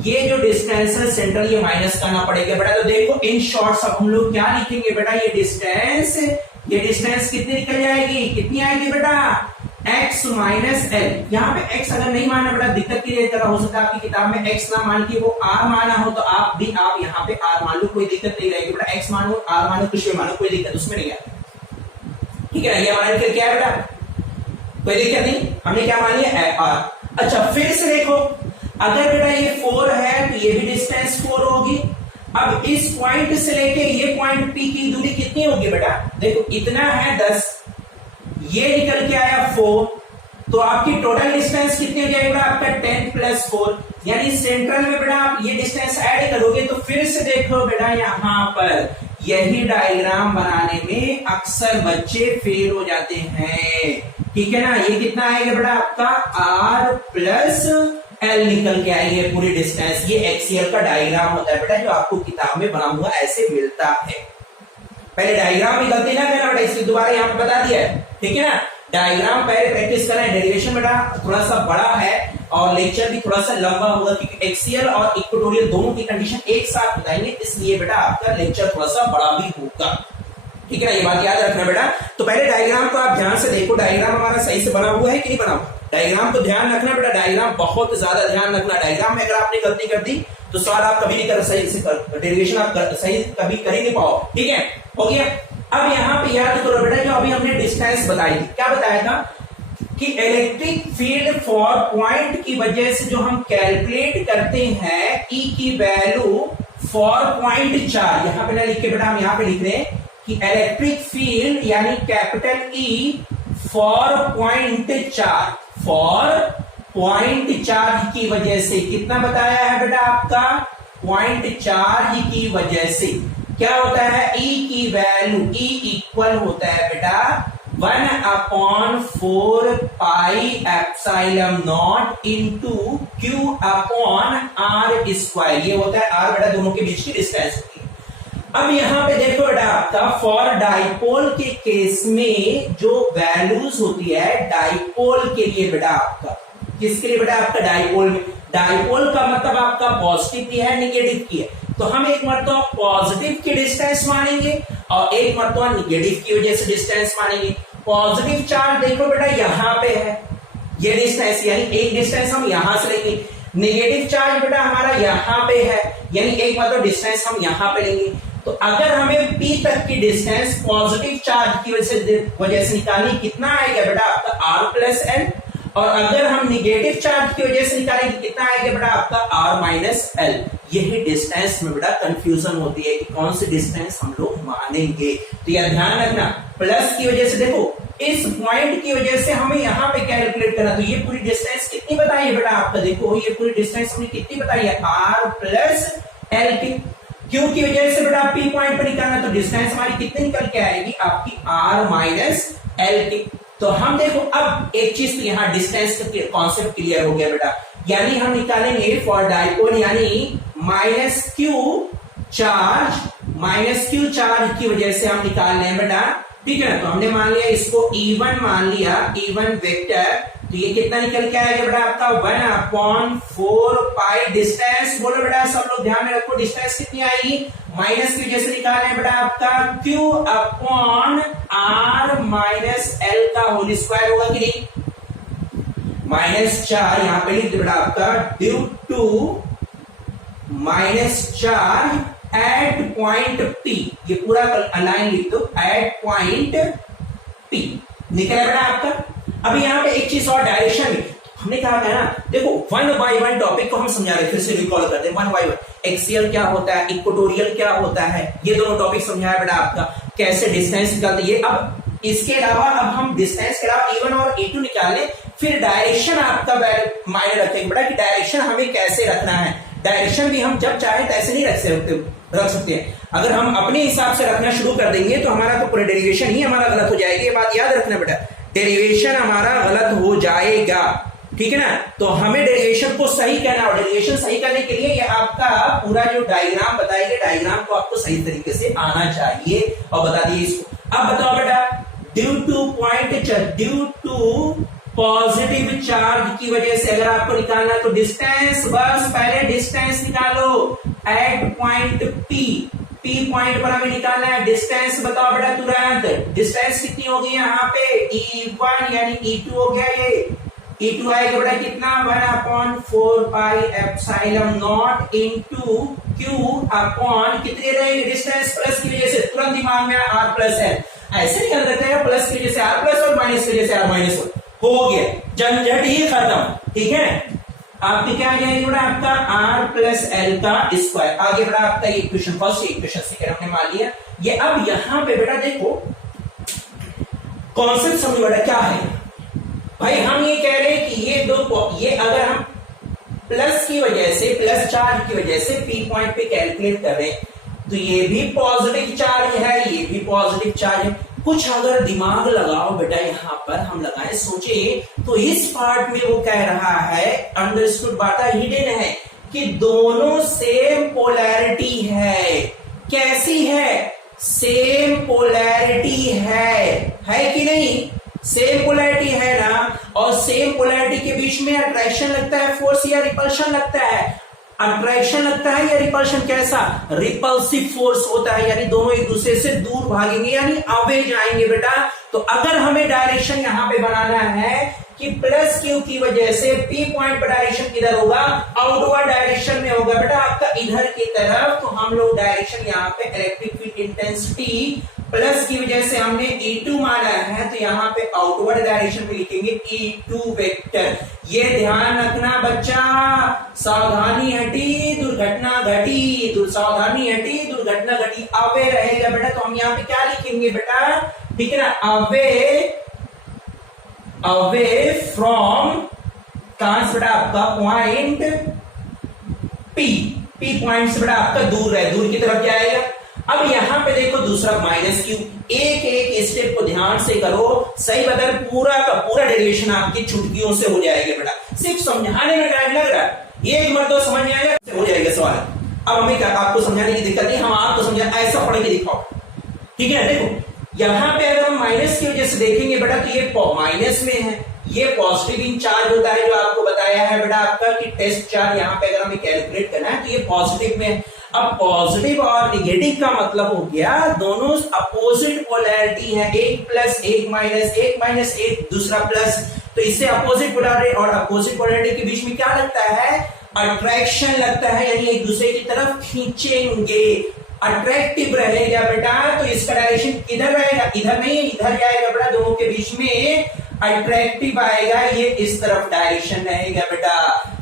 ये जो डिस्टेंस है सेंट्रल ये माइनस करना पड़ेगा बेटा। तो देखो इन शॉर्ट सब हम लोग क्या लिखेंगे बेटा, ये डिस्टेंस कितनी निकल जाएगी, कितनी आएगी बेटा x - l। यहाँ पे x अगर नहीं माना बेटा दिक्कत की तरह हो सकता है आपकी किताब में x ना मान के वो r माना हो, तो आप यहाँ पे r मान लो, कोई दिक्कत नहीं रहेगी बेटा। x मानो r मानो कुछ भी मानो, कोई दिक्कत उसमें नहीं है, ठीक है। ये हमारा क्या है बेटा, कोई दिक्कत नहीं, हमने क्या मान लिया r। अच्छा फिर से देखो, अगर बेटा ये 4 है तो ये भी डिस्टेंस 4 होगी। अब इस पॉइंट से लेके ये पॉइंट P की दूरी कितनी होगी बेटा, देखो इतना है 10, ये निकल के आया 4, तो आपकी टोटल डिस्टेंस कितनी हो जाएगी बेटा, आपका 10 + 4, यानी सेंट्रल में बेटा आप ये डिस्टेंस ऐड करोगे तो फिर से देखो बेटा यहाँ पर यही डायग्राम बनाने में अक्सर बच्चे फेल हो जाते हैं, ठीक है ना। ये कितना आएगा बेटा आपका r + l निकल के आएगी पूरी डिस्टेंस। ये एक्सीएल का डायग्राम होता है बेटा जो आपको किताब में बना हुआ ऐसे मिलता है। पहले डायग्राम में गलती ना करना बेटा, इसलिए दोबारा यहाँ पे बता दिया है, ठीक है ना। डायग्राम पहले प्रैक्टिस करें, डेरिवेशन बेटा थोड़ा सा बड़ा है और लेक्चर भी थोड़ा सा लंबा होगा क्योंकि एक्सीएल और इक्वेटोरियल दोनों की कंडीशन एक साथ बताएंगे, इसलिए बेटा आपका लेक्चर थोड़ा सा बड़ा भी होगा, ठीक है ना। ये बात याद रखना बेटा। तो पहले डायग्राम को आप ध्यान से देखो, डायग्राम हमारा सही से बना हुआ है कि नहीं बना हुआ। डायग्राम को ध्यान रखना बेटा, डायग्राम बहुत ज्यादा ध्यान रखना। डायग्राम में अगर आपने गलती कर दी तो सवाल आप कभी नहीं कर सही से डेरिवेशन आप सही कभी कर ही नहीं पाओ, ठीक है, हो गया। अब यहाँ पे याद करो बेटा जो अभी हमने डिस्टेंस बताई थी, क्या बताया था कि इलेक्ट्रिक फील्ड फॉर पॉइंट की वजह से जो हम कैलकुलेट करते हैं E की वैल्यू फॉर पॉइंट चार्ज, यहाँ पे ना लिख के बेटा हम यहाँ पे लिख रहे हैं कि इलेक्ट्रिक फील्ड यानी capital E for point charge की वजह से, कितना बताया है बेटा आपका, पॉइंट चार्ज की वजह से क्या होता है, E की वैल्यू E इक्वल होता है बेटा 1/4 pi epsilon not into Q/r²। ये होता है r बेटा दोनों के बीच की डिस्टेंस होती है। अब यहां पे देखो बेटा आपका फॉर डाइपोल के केस में जो वैल्यूज होती है डाइपोल के लिए बेटा आपका, किसके लिए बेटा आपका डाइपोल में, डाइपोल का मतलब आपका पॉजिटिव की है नेगेटिव की है, तो हम एक मरतबा पॉजिटिव की डिस्टेंस मानेंगे और एक मरतबा नेगेटिव की वजह से डिस्टेंस मानेंगे। पॉजिटिव चार्ज देखो बेटा यहाँ पे है, ये डिस्टेंस यानी एक डिस्टेंस हम यहां से लेंगे। नेगेटिव चार्ज बेटा हमारा यहाँ पे है, यानी एक मतलब डिस्टेंस हम यहाँ पे लेंगे। तो अगर हमें P तक की डिस्टेंस पॉजिटिव चार्ज की वजह से निकालनी, कितना आएगा बेटा आपका r + l, और अगर हम निगेटिव चार्ज की वजह से निकालेंगे कितना आएगा बेटा आपका r - l। यही डिस्टेंस में बेटा कंफ्यूजन होती है कि कौन सी डिस्टेंस हम लोग मानेंगे, तो यह ध्यान रखना। प्लस की वजह से देखो इस पॉइंट की वजह से हमें यहाँ पे कैलकुलेट करना, तो ये पूरी डिस्टेंस कितनी बताई है बेटा आपका, देखो ये पूरी डिस्टेंस हमने कितनी बताई है r + l की। क्यों की वजह से बेटा P पॉइंट पर निकालना, तो डिस्टेंस हमारी कितनी निकल के आएगी आपकी r - l की। तो हम देखो अब एक चीज तो यहाँ डिस्टेंस का कॉन्सेप्ट क्लियर हो गया बेटा, यानी हम निकालेंगे फॉर डाइपोल यानी -q चार्ज की वजह से हम निकाल रहे हैं बेटा, ठीक है ना। तो हमने मान लिया इसको E1 मान लिया, E1 वेक्टर, तो ये कितना निकल के आएगा बेटा आपका 1/4 पाई डिस्टेंस, बोलो बेटा सब लोग ध्यान में रखो डिस्टेंस कितनी आएगी, माइनस की वजह से निकाल रहे हैं बेटा आपका Q/r - l का होल स्क्वायर होगा कि नहीं, -4 यहां पे लिख दो बेटा आपका due to -4 at point P, ये पूरा लाइन लिख दो एट पॉइंट P निकला बेटा आपका। अभी यहां पे एक चीज और डायरेक्शन में हमने कहा था ना, देखो 1 by 1 टॉपिक को हम समझा रहे, फिर से रिकॉल करते हैं 1 by 1। एक्सियल क्या होता है, इक्वेटोरियल क्या होता है, ये दोनों टॉपिक समझाया बेटा आपका, कैसे डिस्टेंस निकालते हैं। अब इसके अलावा अब हम डिस्टेंस के अलावा E1 और E2 निकाल लें, फिर डायरेक्शन आपका मायने रखेंगे बेटा कि डायरेक्शन हमें कैसे रखना है। डायरेक्शन भी हम जब चाहे तैसे नहीं रख सकते हैं, अगर हम अपने हिसाब से रखना शुरू कर देंगे तो हमारा तो पूरा डेरिवेशन ही हमारा गलत हो जाएगी, ये बात याद रखना बेटा। डेरिवेशन हमारा गलत हो जाएगा, ठीक है ना। तो हमें डेरिवेशन को सही करना, और डेरिवेशन सही करने के लिए ये आपका पूरा जो डायग्राम बताइए, डायग्राम को आपको सही तरीके से आना चाहिए और बता दिए इसको। अब बताओ बेटा, ड्यू टू पॉजिटिव चार्ज की वजह से अगर आपको निकालना है तो डिस्टेंस, बस पहले डिस्टेंस निकालो एट पॉइंट पी पॉइंट पर हमें निकालना है डिस्टेंस। बताओ बेटा तुरंत, डिस्टेंस कितनी होगी यहाँ पे, E1 यानी E2 हो गया, ये E2 आएगा बेटा कितना, 1/4 pi epsilon not into Q upon कितने रहेंगे डिस्टेंस प्लस की वजह से, तुरंत दिमाग में R प्लस है, ऐसे निकल देते हैं प्लस की वजह से R प्लस और माइनस की वजह से R माइनस हो गया, झंझट ही खत्म, ठीक है। आपके क्या आ जाएगा बेटा, आपका R प्लस एल का स्क्वायर। आगे बेटा आपका ये इक्वेशन फर्स्ट, इक्वेशन सेकंड हमने मान लिया। ये अब यहां पे बेटा देखो कॉन्सेप्ट समझो बेटा क्या है भाई। हम ये कह रहे हैं कि ये अगर हम प्लस की वजह से, प्लस चार्ज की वजह से पी पॉइंट पे कैलकुलेट कर रहे हैं तो ये भी पॉजिटिव चार्ज है, ये भी पॉजिटिव चार्ज है। कुछ अगर दिमाग लगाओ बेटा, यहां पर हम लगाए सोचे तो इस पार्ट में वो कह रहा है, अंडरस्टूड बात है, हिडन है कि दोनों सेम पोलैरिटी है। कैसी है, सेम पोलैरिटी है कि नहीं, सेम पोलैरिटी है ना। और सेम पोलैरिटी के बीच में अट्रैक्शन लगता है, फोर्स या रिपल्शन लगता है, अट्रैक्शन लगता है या रिपल्शन, कैसा, रिपल्सिव फोर्स होता है, यानी दोनों एक दूसरे से दूर भागेंगे यानी अवे जाएंगे बेटा। तो अगर हमें डायरेक्शन यहां पे बनाना है कि प्लस क्यू की वजह से पी पॉइंट पर डायरेक्शन किधर होगा, आउटवर्ड डायरेक्शन में होगा बेटा आपका इधर की तरफ। तो हम लोग डायरेक्शन यहाँ पे इलेक्ट्रिक फील्ड इंटेंसिटी प्लस की वजह से हमने E2 माना है, तो यहाँ पे आउटवर्ड डायरेक्शन में लिखेंगे E2 वेक्टर। ये ध्यान रखना बच्चा, सावधानी हटी दुर्घटना घटी, सावधानी हटी दुर्घटना घटी, अवे रहेगा बेटा। तो हम यहाँ पे क्या लिखेंगे बेटा, ठीक है ना, अवे फ्रॉम कहां से बेटा, आपका पॉइंट पी पॉइंट से बेटा आपका दूर है, दूर की तरफ जाएगा। अब यहां पे देखो दूसरा माइनस क्यू, एक स्टेप को ध्यान से करो, सही बता, पूरा का पूरा डेरिवेशन आपकी चुटकियों से हो जाएगा बेटा, सिर्फ समझाने में टाइम लग रहा है, एक मरतबा समझ में आएगा हो जाएगा सवाल। अब हमें आपको समझाने की दिक्कत नहीं, हम आपको समझा ऐसा पढ़ के दिखाओ, ठीक है। देखो यहां पे अगर हम माइनस की वजह से देखेंगे बेटा तो ये माइनस में है, ये पॉजिटिव इन चार्ज होता है जो आपको बताया है बेटा आपका कि टेस्ट चार्ज यहाँ पे अगर हमें कैलकुलेट करना है तो ये पॉजिटिव में है। अब पॉजिटिव और निगेटिव का मतलब हो गया दोनों अपोजिट पोलैरिटी है, एक प्लस एक माइनस, एक माइनस एक दूसरा प्लस, तो इससे अपोजिट पोलैरिटी और अपोजिट पोलैरिटी के बीच में क्या लगता है, अट्रैक्शन लगता है, यानी एक दूसरे की तरफ खींचेंगे, अट्रैक्टिव रहेगा बेटा। तो इसका डायरेक्शन किधर रहेगा, इधर नहीं इधर जाएगा बेटा, दोनों के बीच में अट्रैक्टिव आएगा, ये इस तरफ डायरेक्शन रहेगा बेटा।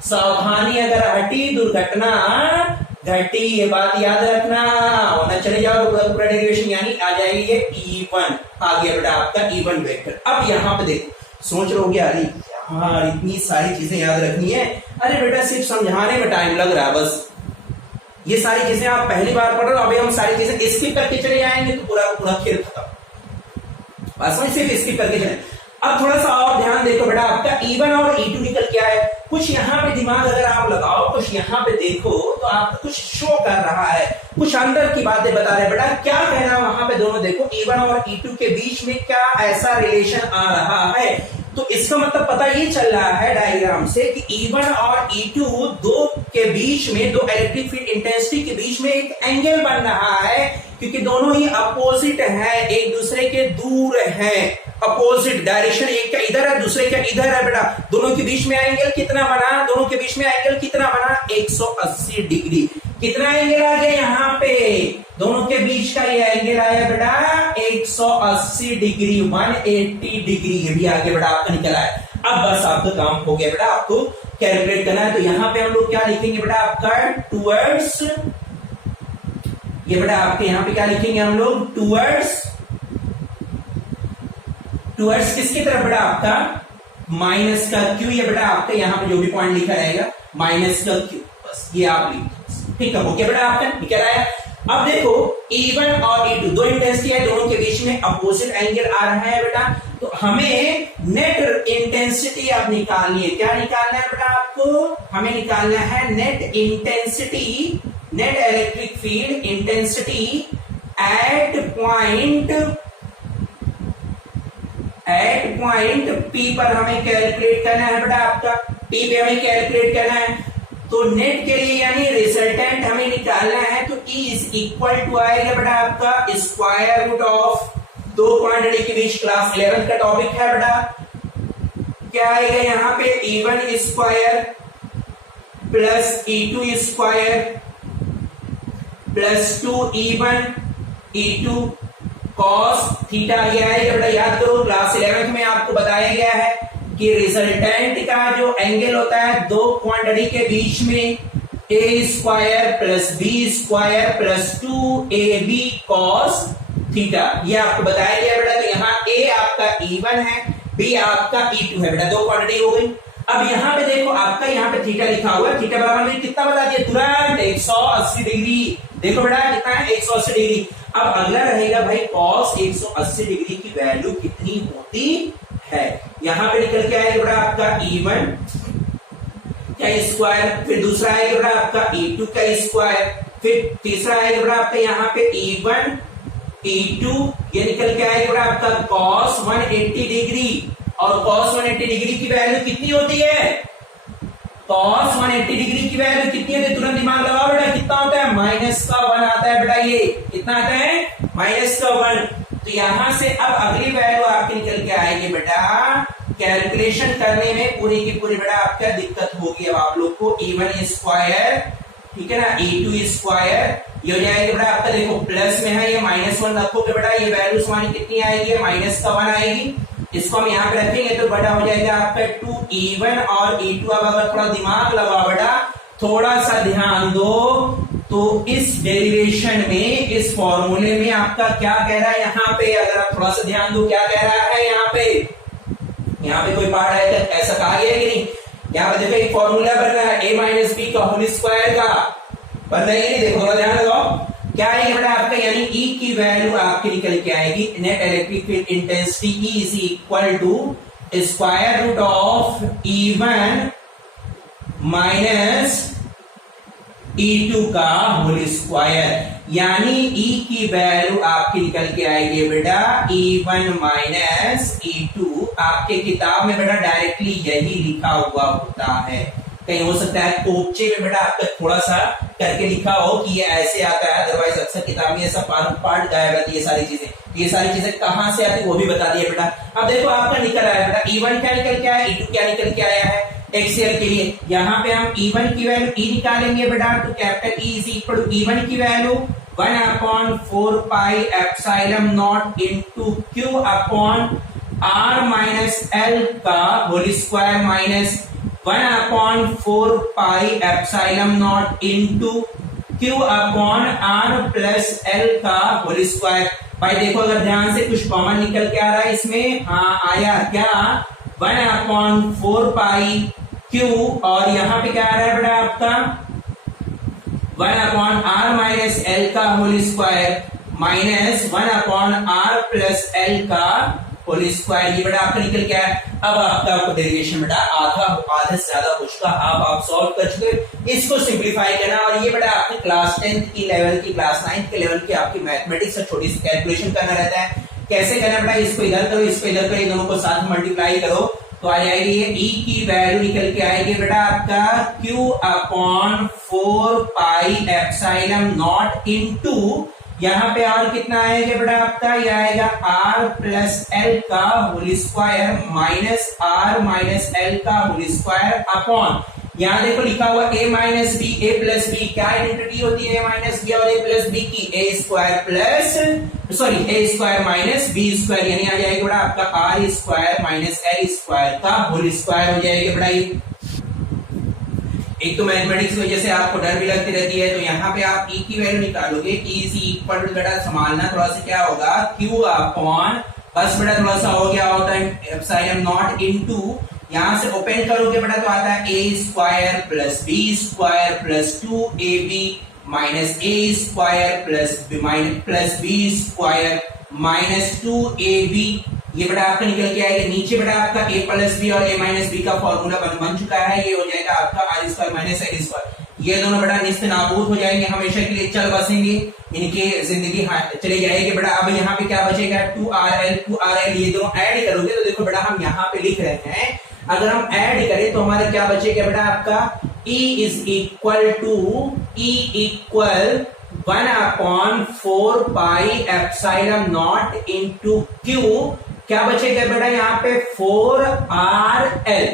सावधानी अगर हटी दुर्घटना घटी, ये बात याद रखना, वरना चले जाओ पूरा डेरिवेशन यानी आ जाएगी ये E1 आ गया बेटा आपका E1 वेक्टर। अब यहाँ पे देखो, सोच रहे होगे अरे यार इतनी सारी चीजें याद रखनी है, अरे बेटा सिर्फ समझाने में टाइम लग रहा है, बस ये सारी चीजें आप पहली बार पढ़ रहे हो, अभी हम सारी चीजें स्किप करके चले जाएंगे तो पूरा खेल खत्म, बस हम सिर्फ स्किप करके चले। अब थोड़ा सा और ध्यान देखो बेटा, आपका E1 और E2 निकल के आए, कुछ यहाँ पे दिमाग अगर आप लगाओ, कुछ यहाँ पे देखो तो आप कुछ शो कर रहा है, कुछ अंदर की बातें बता रहे बेटा, क्या कहना है वहां पे दोनों देखो, E1 और E2 के बीच में क्या ऐसा रिलेशन आ रहा है। तो इसका मतलब पता ये चल रहा है डायग्राम से कि E1 और E2 दो के बीच में, दो इलेक्ट्रिक फील्ड इंटेंसिटी के बीच में एक एंगल बन रहा है, क्योंकि दोनों ही अपोजिट है, एक दूसरे के दूर है, अपोजिट डायरेक्शन, एक का इधर है दूसरे का इधर है बेटा, दोनों के बीच में एंगल कितना बना, दोनों के बीच में एंगल कितना बना 180 डिग्री। कितना एंगल आ गया यहाँ पे, दोनों के बीच का ये एंगल आया बेटा 180 डिग्री, 180 डिग्री, ये भी आगे बेटा आपका निकला है। अब बस आपका काम हो गया बेटा, आपको कैलकुलेट करना है। तो यहाँ पे हम लोग क्या लिखेंगे बेटा, आपका टूवर्ड्स, ये बेटा आपके यहाँ पे क्या लिखेंगे हम लोग, टूवर्ड्स किसकी तरफ बेटा, आपका माइनस का क्यू, ये बेटा आपका यहाँ पे जो भी पॉइंट लिखा रहेगा माइनस का क्यू, बस ये आप लिख, ठीक है, ओके बेटा आपका निकल आया। अब देखो E1 और E2 दो इंटेंसिटी है, दोनों के बीच में अपोजिट एंगल आ रहा है बेटा। तो हमें नेट इंटेंसिटी अब निकालनी है। क्या निकालना है बेटा आपको? हमें निकालना है net intensity, net electric field intensity at point P पर हमें कैलकुलेट करना है बेटा आपका। P पे हमें कैलकुलेट करना है, तो नेट के लिए यानी रिजल्टेंट हमें निकालना है, तो E इज इक्वल टू आएगा बेटा आपका स्क्वायर रूट ऑफ दो क्वांटिटी के बीच क्लास 11 का टॉपिक है बेटा। क्या आएगा यहाँ पे? E1 square plus E2 square plus 2E1 E2 cos theta. ये आएगा बेटा, याद करो क्लास 11 में आपको बताया गया है कि रिजल्टेंट का जो एंगल होता है दो क्वांटिटी के बीच में A square plus B square plus 2AB cos theta, ये आपको बताया गया बेटा। तो यहाँ ए आपका E1 है, बी आपका E2 है बेटा, दो क्वांटिटी हो गई। अब यहाँ पे देखो आपका यहाँ पे थीटा लिखा हुआ है, थीटा बराबर में कितना बता दिया तुरंत? 180 डिग्री। देखो बेटा कितना है? 180 डिग्री। अब अगला रहेगा भाई कॉस 180 डिग्री की वैल्यू कितनी होती है। यहाँ पे निकल के आएगा बेटा आपका E1 का स्क्वायर, फिर दूसरा आएगा बेटा आपका E2 का स्क्वायर, फिर तीसरा आएगा बेटा आपका यहाँ पे E1 E2, ये निकल के आएगा बेटा आपका cos 180 डिग्री। और cos 180 डिग्री की वैल्यू कितनी होती है? cos 180 डिग्री की वैल्यू कितनी होती है? तुरंत दिमाग लगाओ बेटा, कितना होता है? -1 आता है बेटा। ये कितना आता है? -1। तो यहां से अब अगली वैल्यू आपकी निकल के आएगी बेटा, कैलकुलेशन करने में पूरी की पूरी बेटा आपका दिक्कत होगी अब आप लोग को। E1 स्क्वायर, ठीक है ना, E2 स्क्वायर, ये हो जाएगा बेटा आपका, देखो प्लस में है, ये -1 रखोगे बेटा, ये वैल्यू हमारी कितनी आएगी? -1 आएगी। इसको हम यहाँ पे रखेंगे तो बड़ा हो जाएगा आपका 2E1 और E2। अब अगर थोड़ा दिमाग लगाओ बेटा, थोड़ा सा ध्यान दो, तो इस डेरिवेशन में, इस फॉर्मूले में आपका क्या कह रहा है यहाँ पे? अगर आप थोड़ा सा ध्यान दो, क्या कह रहा है यहाँ पे? यहाँ पे कोई पार्ट है तो ऐसा कहा गया है कि नहीं? यहाँ पे देखो एक फॉर्मूला बन रहा है a माइनस बी का होल स्क्वायर का, बन रहा है। देखो थोड़ा ध्यान लगाओ, क्या आएगा बेटा आपका, यानी E की वैल्यू आपकी निकल के आएगी, net electric field intensity E is equal to square root of E1 minus E2 का होल स्क्वायर। यानी E की वैल्यू आपकी निकल के आएगी बेटा E1 माइनस E2। आपके किताब में बेटा डायरेक्टली यही लिखा हुआ होता है, कहीं हो सकता है कोपचे में बेटा आपका थोड़ा सा करके लिखा हो कि ये ऐसे आता है, अदरवाइज अक्सर किताब में ऐसा पार्ट गायब रहती है। ये सारी चीजें कहां से आती है वो भी बता दिया बेटा। अब देखो आपका निकल आया बेटा E1 क्या निकल के आया, E2 क्या निकल के आया है एक्सएल के लिए। यहाँ पे हम E1 की वैल्यू E निकालेंगे बेटा, तो capital E is equal to E1 की value 1/4 pi epsilon not into Q upon R minus L का whole square minus 1/4 pi epsilon not into Q upon R plus L का whole square. भाई देखो अगर ध्यान से कुछ कॉमन निकल के आ रहा है इसमें, हाँ आया क्या, 1/4 पाई Q, और यहाँ पे क्या आ रहा है बेटा आपका 1/R माइनस L का whole square minus 1/R plus L का होल स्क्वायर। ये बेटा आपका निकल गया है। अब आपका डेरिवेशन बेटा आधे से ज्यादा कुछ का आप सॉल्व कर चुके। इसको सिंप्लीफाई करना, और ये बेटा आपकी क्लास 10th की लेवल की, क्लास 9th के लेवल की आपकी मैथमेटिक्स से छोटी सी कैलकुलेशन करना रहता है। कैसे करना बेटा, इसको इधर करो, इसको इधर करो, दोनों को साथ मल्टीप्लाई करो तो आ जाएगी ये E की वैल्यू निकल के आएगी बेटा आपका Q upon 4 pi epsilon not into, यहाँ पे और कितना आएगा बेटा आपका, ये आएगा R प्लस L का whole square minus R minus L का होल स्क्वायर अपॉन, यहाँ देखो लिखा हुआ A minus B, A plus B, क्या आइडेंटिटी होती है A माइनस बी और A प्लस बी की, A square minus B square, यानी आ जाएगा बेटा आपका R square minus L square का होल स्क्वायर हो जाएगा बेटा। ये एक तो मैथमेटिक्स की वजह से आपको डर भी लगती रहती है, तो यहाँ पे आप E की वैल्यू निकालोगे, E इज इक्वल टू बेटा संभालना थोड़ा सा, क्या होगा Q अपॉन, बस बेटा थोड़ा सा हो गया होता है एप्सिलॉन नॉट इनटू, यहां से ओपन करोगे बेटा तो आता है A square plus B square plus 2AB minus A square plus B square minus 2AB ये बेटा आपका निकल के आएगा, नीचे बेटा आपका a प्लस बी और a माइनस बी का फॉर्मूला बन चुका है, ये हो जाएगा आपका R square minus L square. ये दोनों बेटा निश्चित नाबूद हो जाएंगे, हमेशा के लिए चल बसेंगे, इनकी जिंदगी चली जाएगी बेटा। अब यहाँ पे क्या बचेगा 2rl, ये दोनों ऐड करोगे तो देखो बेटा हम यहाँ पे लिख रहे हैं, अगर हम ऐड करें तो हमारा क्या बचेगा बेटा आपका E is equal to E=1/4 pi epsilon not into Q, क्या बचेगा बेटा यहाँ पे 4rl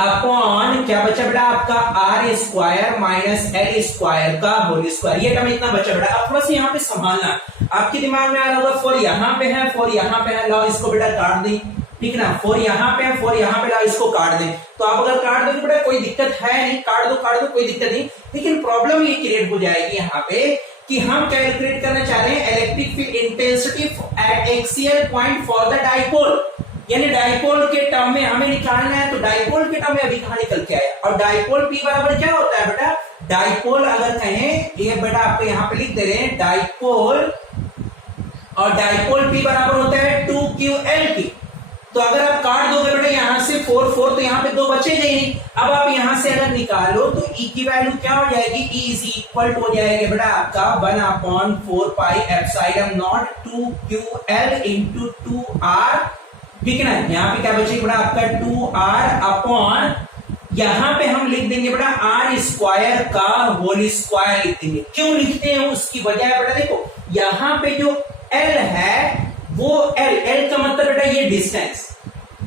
अपॉन क्या बचा बेटा आपका R square minus L square का होल स्क्वायर। ये टर्म इतना बचा बेटा। अब थोड़ा सा यहाँ पे संभालना, आपके दिमाग में आ रहा होगा 4 यहाँ पे है, 4 यहाँ पे है, लो इसको बेटा काट दें, ठीक ना, 4 यहाँ पे है, 4 यहाँ पे, लो इसको काट दें। तो आप अगर काट दो तो बेटा कोई दिक्कत है नहीं, काट दो कोई दिक्कत नहीं, लेकिन प्रॉब्लम ये क्रिएट हो जाएगी यहाँ पे कि हम कैलकुलेट करना चाह रहे हैं electric field intensity at axial point for the dipole, यानी डाइपोल के टर्म में हमें निकालना है। तो डाइपोल के टर्म में अभी कहां निकल के आया, और डाइपोल P बराबर क्या होता है बेटा, डाइपोल अगर कहें ये बेटा आपको यहां पे लिख दे रहे हैं डाइपोल, और डाइपोल P बराबर होता है 2qL की। तो अगर आप काट दोगे बेटा यहां से 4 तो यहां पे 2 बचेगा ही नहीं। अब आप यहां से अगर निकालो तो E की वैल्यू क्या हो जाएगी, E इज इक्वल टू हो जाएगा बेटा आपका 1/4 pi epsilon not 2qL into 2r, ठीक है ना। यहाँ पे क्या बचेगा बेटा आपका 2r अपॉन, यहां पे हम लिख देंगे बेटा आर स्क्वायर का होल स्क्वायर लिख देंगे। क्यों लिखते हैं उसकी वजह है बेटा, देखो यहां पे जो L है वो L का मतलब बेटा ये डिस्टेंस,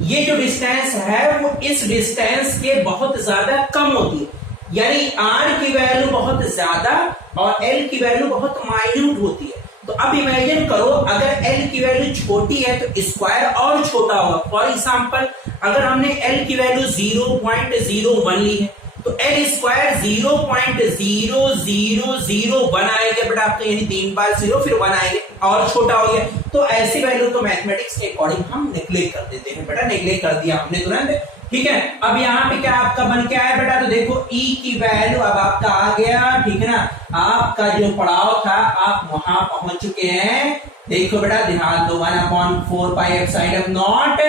ये जो डिस्टेंस है वो इस डिस्टेंस के बहुत ज्यादा कम होती है, यानी R की वैल्यू बहुत ज्यादा और L की वैल्यू बहुत माइन्यूट होती है। तो अब इमेजिन करो अगर L की वैल्यू छोटी है तो स्क्वायर और छोटा होगा। फॉर एग्जांपल अगर हमने L की वैल्यू 0.01 ली है तो L स्क्वायर 0.0001 आएगा बेटा आपका, यानी 3 बार 0 फिर 1 आएगा और छोटा हो गया। तो ऐसी वैल्यू तो मैथमेटिक्स के अकॉर्डिंग हम नेग्लेक्ट कर देते हैं बेटा, नेग्लेक्ट कर दिया हमने तुरंत, ठीक है। अब यहाँ पे क्या आपका बन के आया बेटा, तो देखो E की वैल्यू अब आपका आ गया, ठीक है ना। आपका जो पड़ाव था आप वहां पहुंच चुके हैं, देखो बेटा ध्यान दो, 1/4 पाई एप्सिलॉन नॉट,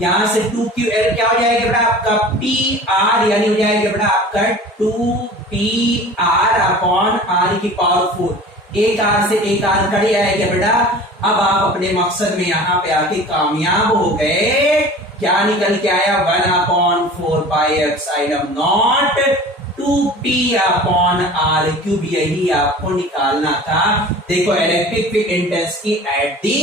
यहां से 2qL क्या हो जाएगा बेटा आपका PR, यानी हो जाएगा बेटा आपका 2PR अपॉन R की पावर 4, एक R से एक R कट जाएगा बेटा। अब आप अपने मकसद में यहाँ पे आके कामयाब हो गए, क्या निकल के आया 1/4 pi epsilon not 2p upon r cube, यही आपको निकालना था। देखो electric field intensity at the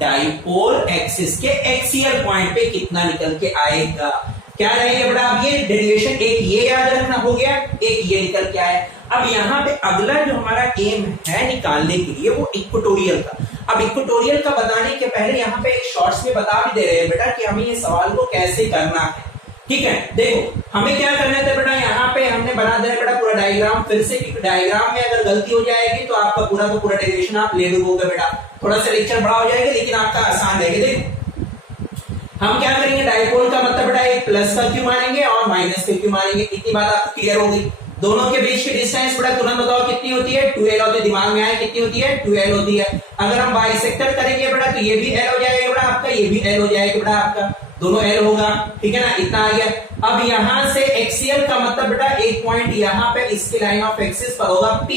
dipole axis के एक्सियल पॉइंट पे कितना निकल के आएगा, क्या रहेगा बेटा। अब ये डेरिवेशन एक ये याद रखना हो गया, एक ये निकल के आया। अब यहाँ पे अगला जो हमारा एम है निकालने के लिए वो इक्वेटोरियल का। अब इक्वेटोरियल का बताने के पहले यहाँ पे एक शॉर्ट्स में बता भी दे रहे हैं बेटा कि हमें ये सवाल को कैसे करना है, ठीक है। देखो हमें क्या करना था बेटा, यहाँ पे हमने बना दिया बेटा पूरा डायग्राम फिर से, क्योंकि डायग्राम में अगर गलती हो जाएगी तो आपका पूरा का पूरा डेरिवेशन आप ले डूबोगे बेटा, थोड़ा सा लेक्चर बड़ा हो जाएगा लेकिन आपका आसान रहेगा। देखो हम क्या करेंगे, डाइपोल का मतलब बेटा एक प्लस का क्यू मानेंगे और माइनस का क्यू मानेंगे, इतनी बात आपको क्लियर हो गई। दोनों के बीच की डिस्टेंस बेटा तुरंत बताओ कितनी होती है, 2L होती है, दिमाग में आए कितनी होती है, 2L होती है। अगर हम बाइसेक्टर करेंगे बेटा तो ये भी L हो जाएगा बेटा आपका, ये भी L हो जाएगा बेटा आपका, दोनों L होगा, ठीक है ना, इतना आ गया। अब यहां से एक्सियल का मतलब बेटा एक पॉइंट यहाँ पे इसके लाइन ऑफ एक्सिस पर होगा P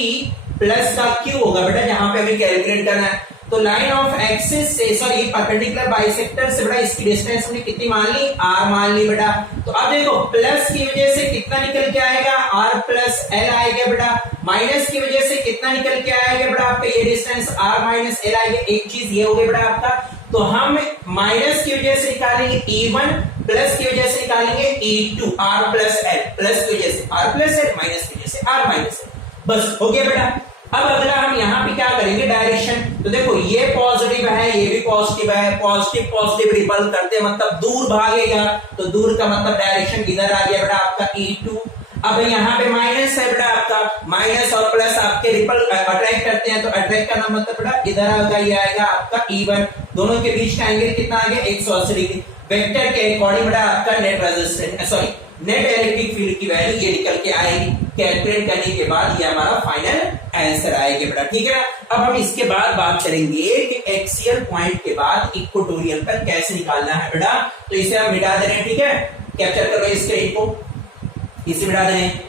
प्लस का Q होगा बेटा, जहां पे हमें कैलकुलेट करना है। तो लाइन ऑफ एक्सिस से सॉरी परपेंडिकुलर बाइसेक्टर से बेटा इसकी डिस्टेंस हमने कितनी मान ली, R मान ली बेटा। तो अब देखो प्लस की वजह से कितना निकल के आएगा, R प्लस L आएगा बेटा, माइनस की वजह से कितना निकल के आएगा बेटा आपका ये डिस्टेंस R माइनस L आएगा। एक चीज ये हो गई बेटा आपका, तो हम माइनस की वजह से निकालेंगे E1, प्लस की वजह से निकालेंगे E2, R plus L, plus की वजह से R प्लस L, माइनस की वजह से R माइनस L, बस हो गया बेटा। अब अगला हम यहाँ पे क्या करेंगे, डायरेक्शन। तो देखो ये पॉजिटिव है, ये भी पॉजिटिव है, पॉजिटिव पॉजिटिव रिपल करते मतलब दूर भागेगा, तो दूर का मतलब डायरेक्शन इधर आ गया बेटा आपका E2। अब यहाँ पे माइनस है बेटा आपका, माइनस और प्लस आपके रिपल अट्रैक्ट करते हैं, तो अट्रैक्ट करना मतलब बेटा इधर आएगा, ये आएगा आपका E1। दोनों के बीच का एंगल कितना आ गया, 180 डिग्री। वेक्टर के अकॉर्डिंग बेटा आपका net resistance sorry net electric field की वैल्यू ये निकल के आएगी। कैलकुलेट करने के बाद ये हमारा फाइनल आंसर आएगा बेटा, ठीक है। अब हम इसके बाद बात करेंगे कि एक्सियल पॉइंट के बाद इक्वेटोरियल पर कैसे निकालना है बेटा। तो इसे हम मिटा दे रहे हैं, ठीक है। कैप्चर कर लो स्क्रीन को, इसे मिटा दे रहे हैं,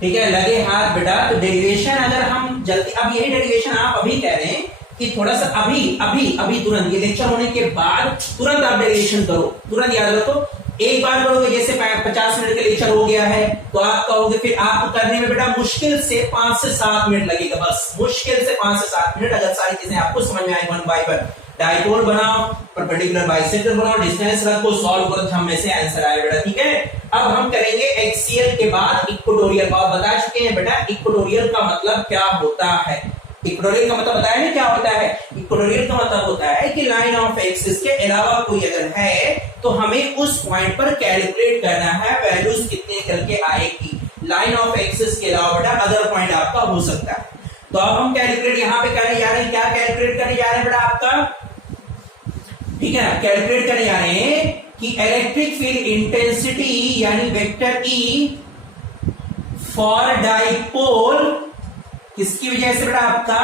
ठीक है। लगे हाथ बेटा। तो डेरिवेशन अगर हम जल्दी, अब यही डेरिवेशन आप अभी कह रहे हैं कि थोड़ा सा अभी तुरंत ये लेक्चर होने के बाद तुरंत आप डेरिवेशन करो, तुरंत याद रखो। एक बार करोगे, जैसे 50 मिनट का लेक्चर हो गया है तो आप कहोगे, फिर आप करने में बेटा मुश्किल से 5 से 7 मिनट लगेगा, बस मुश्किल से 5 से 7 मिनट। अगर सारी चीजें आपको समझ में आए, 1 बाय 1 डायपोल बनाओ, परपेंडिकुलर बाइसेक्टर बनाओ, डिस्टेंस रखो, सॉल्व करो, हम में से आंसर आए बेटा, ठीक है। अब हम करेंगे एक्सियल के बाद इक्वेटोरियल। आप बता चुके हैं बेटा इक्वेटोरियल का मतलब क्या होता है। इक्वेटोरियल का मतलब बताया ना क्या होता है। इक्वेटोरियल का मतलब होता है कि लाइन ऑफ एक्सिस के अलावा कोई अगर है तो हमें उस पॉइंट पर कैलकुलेट करना है वैल्यूज कितने निकल के आएगी। लाइन ऑफ एक्सिस के अलावा बेटा अदर पॉइंट आपका हो सकता है। तो अब हम कैलकुलेट यहां पे करने जा रहे हैं, क्या कैलकुलेट करने जा रहे हैं बेटा आपका, ठीक है। कैलकुलेट करने जा रहे हैं कि इलेक्ट्रिक फील्ड इंटेंसिटी यानी वेक्टर ई फॉर डाइपोल, किसकी वजह से बेटा आपका,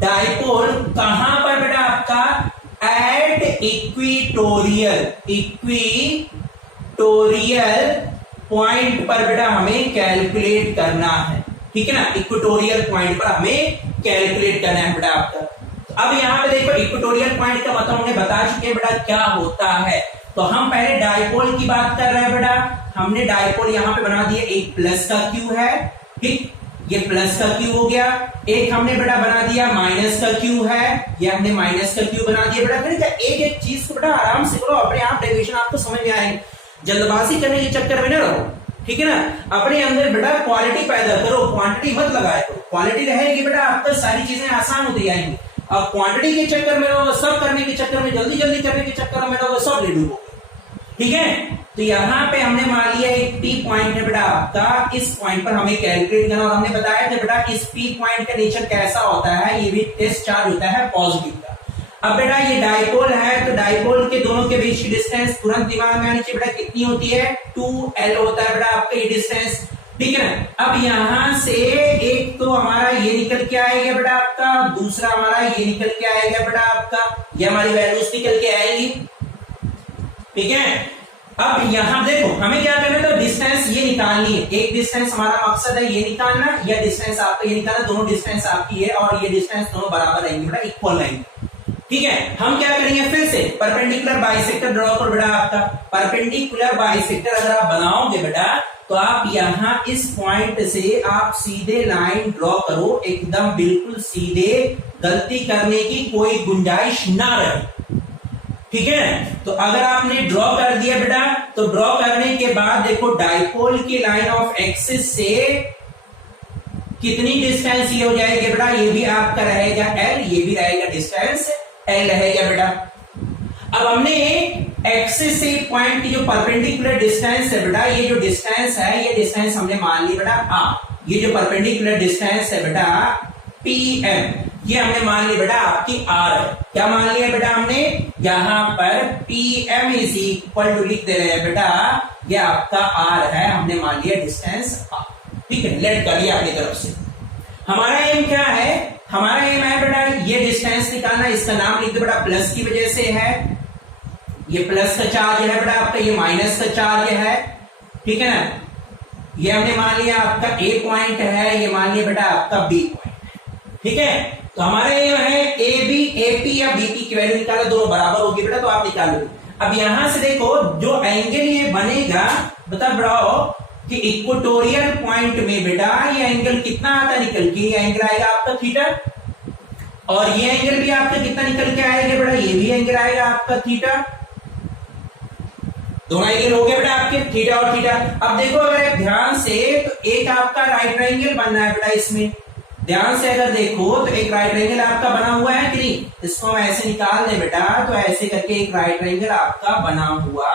डाइपोल कहां पर बेटा आपका, एट इक्वेटोरियल पॉइंट पर बेटा हमें कैलकुलेट करना है, ठीक है ना। इक्वेटोरियल पॉइंट पर हमें कैलकुलेट करना है बेटा आपका। अब यहां पे देखो इक्वेटोरियल पॉइंट का मतलब हमने बता चुके हैं बेटा क्या होता है। तो हम पहले डाइपोल की बात कर रहे हैं बेटा। हमने डाइपोल यहां पे बना दिया, एक प्लस का क्यू है, ठीक, ये प्लस का क्यू हो गया। एक हमने बेटा बना दिया माइनस का क्यू है, ये हमने माइनस का क्यू बना दिया बेटा। फिर एक एक चीज को बेटा आराम से करो, अपने आप डेरिवेशन आपको समझ में आएगी, जल्दबाजी करने के चक्कर में ना रहो, ठीक है ना। अपने अंदर बेटा क्वालिटी पैदा करो, क्वांटिटी मत लगाए करो। क्वालिटी रहेगी बेटा आपको सारी चीजें आसान होती जाएंगी। अब क्वांटिटी के चक्कर में रहो, सब करने के चक्कर में, जल्दी जल्दी करने के चक्कर में रहो, सब ले डूबोगे, ठीक है। तो यहां पे हमने मान लिया एक पी पॉइंट है बेटा आपका, इस पॉइंट पर हमें कैलकुलेट करना। और हमने बताया था बेटा इस पी पॉइंट का नेचर कैसा होता है, ये भी टेस्ट चार्ज होता है पॉजिटिव का। अब बेटा ये डाइपोल है, तो डाइपोल के दोनों के बीच की डिस्टेंस तुरंत दिमाग में आनी चाहिए बेटा, कितनी होती है, 2L होता है बेटा आपका ये डिस्टेंस, ठीक है ना। अब यहां से एक तो हमारा ये निकल के आएगा बेटा आपका, दूसरा हमारा ये निकल के आएगा बेटा आपका, ये हमारी वैल्यूज निकल के आएगी, ठीक है। अब यहां देखो हमें क्या करना है, तो डिस्टेंस ये निकालनी है। एक डिस्टेंस हमारा मकसद है ये निकालना, या डिस्टेंस आपका ये निकालना, दोनों डिस्टेंस आपकी है और ये डिस्टेंस दोनों बराबर रहेंगे बेटा, इक्वल रहेंगे, ठीक है। हम क्या करेंगे, फिर से परपेंडिकुलर बाइसेक्टर ड्रॉ करो बेटा आपका। परपेंडिकुलर बाइसेक्टर अगर आप बनाओगे बेटा तो आप यहां इस पॉइंट से आप सीधे लाइन ड्रॉ करो, एकदम बिल्कुल सीधे, गलती करने की कोई गुंजाइश ना रहे, ठीक है। तो अगर आपने ड्रॉ कर दिया बेटा, तो ड्रॉ करने के बाद देखो डाइपोल की लाइन ऑफ एक्सिस से कितनी डिस्टेंस ये हो जाएगी बेटा, ये भी आपका रहेगा L, ये भी रहेगा डिस्टेंस L रहेगा बेटा। अब हमने एक्सिस से पॉइंट की जो परपेंडिकुलर डिस्टेंस है बेटा, ये जो डिस्टेंस है, ये डिस्टेंस हमने मान ली बेटा R। ये जो परपेंडिकुलर डिस्टेंस है बेटा PM, ये हमने मान लिया बेटा आपकी R है। क्या मान लिया बेटा हमने, यहां पर PM इज इक्वल टू लिख दे रहे हैं बेटा, ये आपका R है, हमने मान लिया डिस्टेंस R, ठीक है। लेट कर लिया अपनी तरफ से। हमारा एम क्या है, हमारा एम है बेटा ये डिस्टेंस निकालना, इसका नाम लिख दो बेटा, प्लस की वजह से है, ये प्लस का चार्ज है बेटा आपका, ये माइनस का चार्ज है, ठीक है ना। ये हमने मान लिया आपका A पॉइंट है, ये मान लिया बेटा आपका B पॉइंट, ठीक है। तो हमारा ये है AP या BP की वैल्यू निकालो, दोनों बराबर होगी बेटा, तो आप निकालो। अब यहां से देखो जो एंगल ये बनेगा, बता बढ़ाओ कि इक्वेटोरियल पॉइंट में बेटा ये एंगल कितना आता है निकल के, ये एंगल आएगा आपका थीटा, और ये एंगल भी आपका कितना निकल के आएगा बेटा, ये भी एंगल आएगा आपका थीटा। दोनों एंगल हो गए बेटा आपके थीटा और थीटा। अब देखो अगर एक ध्यान से, तो एक आपका राइट ट्रायंगल बनना है बेटा, इसमें ध्यान से अगर देखो तो एक राइट ट्रायंगल आपका बना हुआ है कि नहीं, इसको हम ऐसे निकाल दें बेटा, तो ऐसे करके एक राइट ट्रायंगल आपका बना हुआ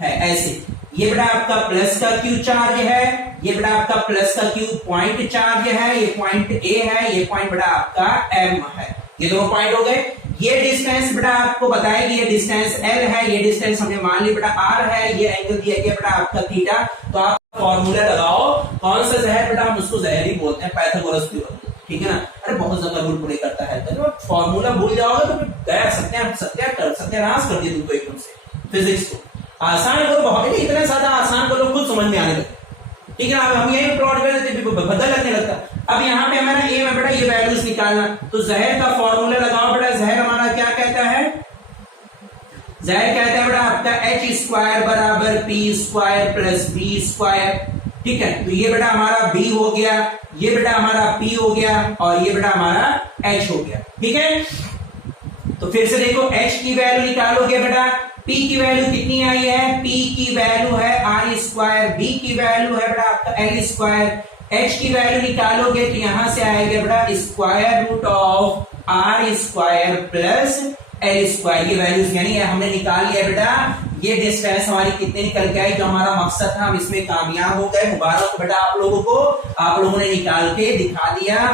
है ऐसे। ये बेटा आपका प्लस का क्यू चार्ज है, ये बेटा आपका प्लस का क्यू पॉइंट चार्ज है, ये पॉइंट A है, ये पॉइंट बेटा आपका M है, ये दोनों पॉइंट हो गए। ये डिस्टेंस बेटा आपको बताएगी, ये डिस्टेंस L है, ये डिस्टेंस हमने मान लिया बेटा R है, ये एंगल दिया गया बेटा आपका थीटा। तो आप फॉर्मूला लगाओ, कौन सा जहर बेटा, हम उसको जहर ही बोलते हैं, पाइथागोरस थ्योरम, ठीक है ना। अरे बहुत ज्यादा रूल प्ले करता है, तो फॉर्मूला भूल जाओगे तो गया सत्यानाश कर दिया तुमको एकदम से फिजिक्स को। आसान करो, बहुत इतना ज्यादा आसान करो, खुद समझ में आने लगता, ठीक है। अब हम यही प्लॉट कर देते, बदल लगने लगता। अब यहाँ पे हमारा एम है बेटा ये वैल्यूज निकालना, तो जहर का फॉर्मूला लगाओ बेटा। जहर हमारा क्या कहता है, जहर कहता है बेटा आपका एच स्क्वायर बराबर P square plus B square, ठीक है। तो ये बेटा हमारा बी हो गया, ये बेटा हमारा पी हो गया, और ये बेटा हमारा एच हो गया, ठीक है। तो फिर से देखो, एच की वैल्यू निकालोगे बेटा, P की वैल्यू कितनी आई है, P की वैल्यू है आर स्क्वायर, B की वैल्यू है बेटा आपका एल स्क्वायर, H की वैल्यू निकालोगे तो यहां से आएगा बेटा square root of R square plus L square. ये वैल्यूज यानी हमने निकाल लिया बेटा, ये डिस्टेंस हमारी कितने निकल के आई, जो हमारा मकसद था हम इसमें कामयाब हो गए। मुबारक बेटा आप लोगों को, आप लोगों ने निकाल के दिखा दिया,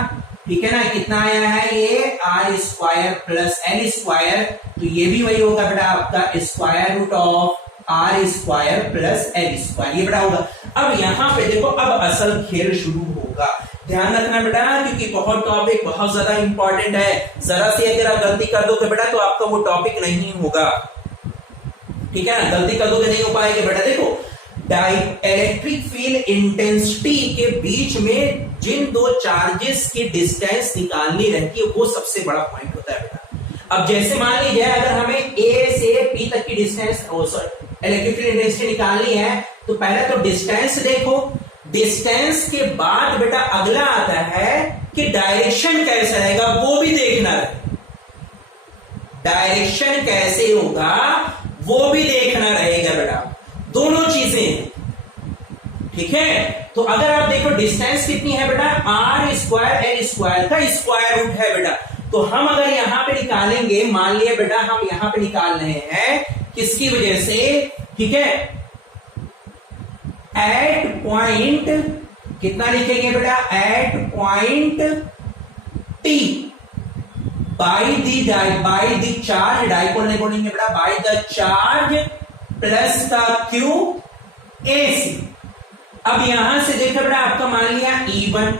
ठीक है ना। कितना आया है ये R square plus L square, तो ये भी वही होगा बेटा आपका square root of R square plus L square, ये बेटा होगा। अब यहां पे देखो, अब असल खेल शुरू होगा, ध्यान रखना बेटा, क्योंकि बहुत टॉपिक बहुत ज्यादा इंपॉर्टेंट है। जरा सी अगर आप गलती कर दोगे बेटा तो आपका वो टॉपिक नहीं होगा, ठीक है ना। गलती कर दोगे नहीं हो पाएगा बेटा। देखो, इलेक्ट्रिक फील्ड इंटेंसिटी के बीच में जिन दो चार्जेस की डिस्टेंस निकालनी रहती है, वो सबसे बड़ा पॉइंट होता है बेटा। अब जैसे मान लीजिए अगर हमें ए से पी तक की डिस्टेंस इलेक्ट्रिक फील्ड इंटेंसिटी निकालनी है, तो पहले तो डिस्टेंस देखो, डिस्टेंस के बाद बेटा अगला आता है कि डायरेक्शन कैसा रहेगा, वो भी देखना है। डायरेक्शन कैसे होगा वो भी देखना रहेगा बेटा, दोनों चीजें, ठीक है। तो अगर आप देखो डिस्टेंस कितनी है बेटा, आर स्क्वायर एल स्क्वायर का स्क्वायर रूट है बेटा। तो हम अगर यहां पे निकालेंगे, मान लिया बेटा हम यहां पे निकाल रहे हैं किसकी वजह से, ठीक है, एट पॉइंट कितना लिखेंगे बेटा, at point T by the charge, dipole नहीं बोलेंगे बेटा, बाई द चार्ज प्लस का क्यू एसी। अब यहां से देखो बेटा आपका मान लिया E1,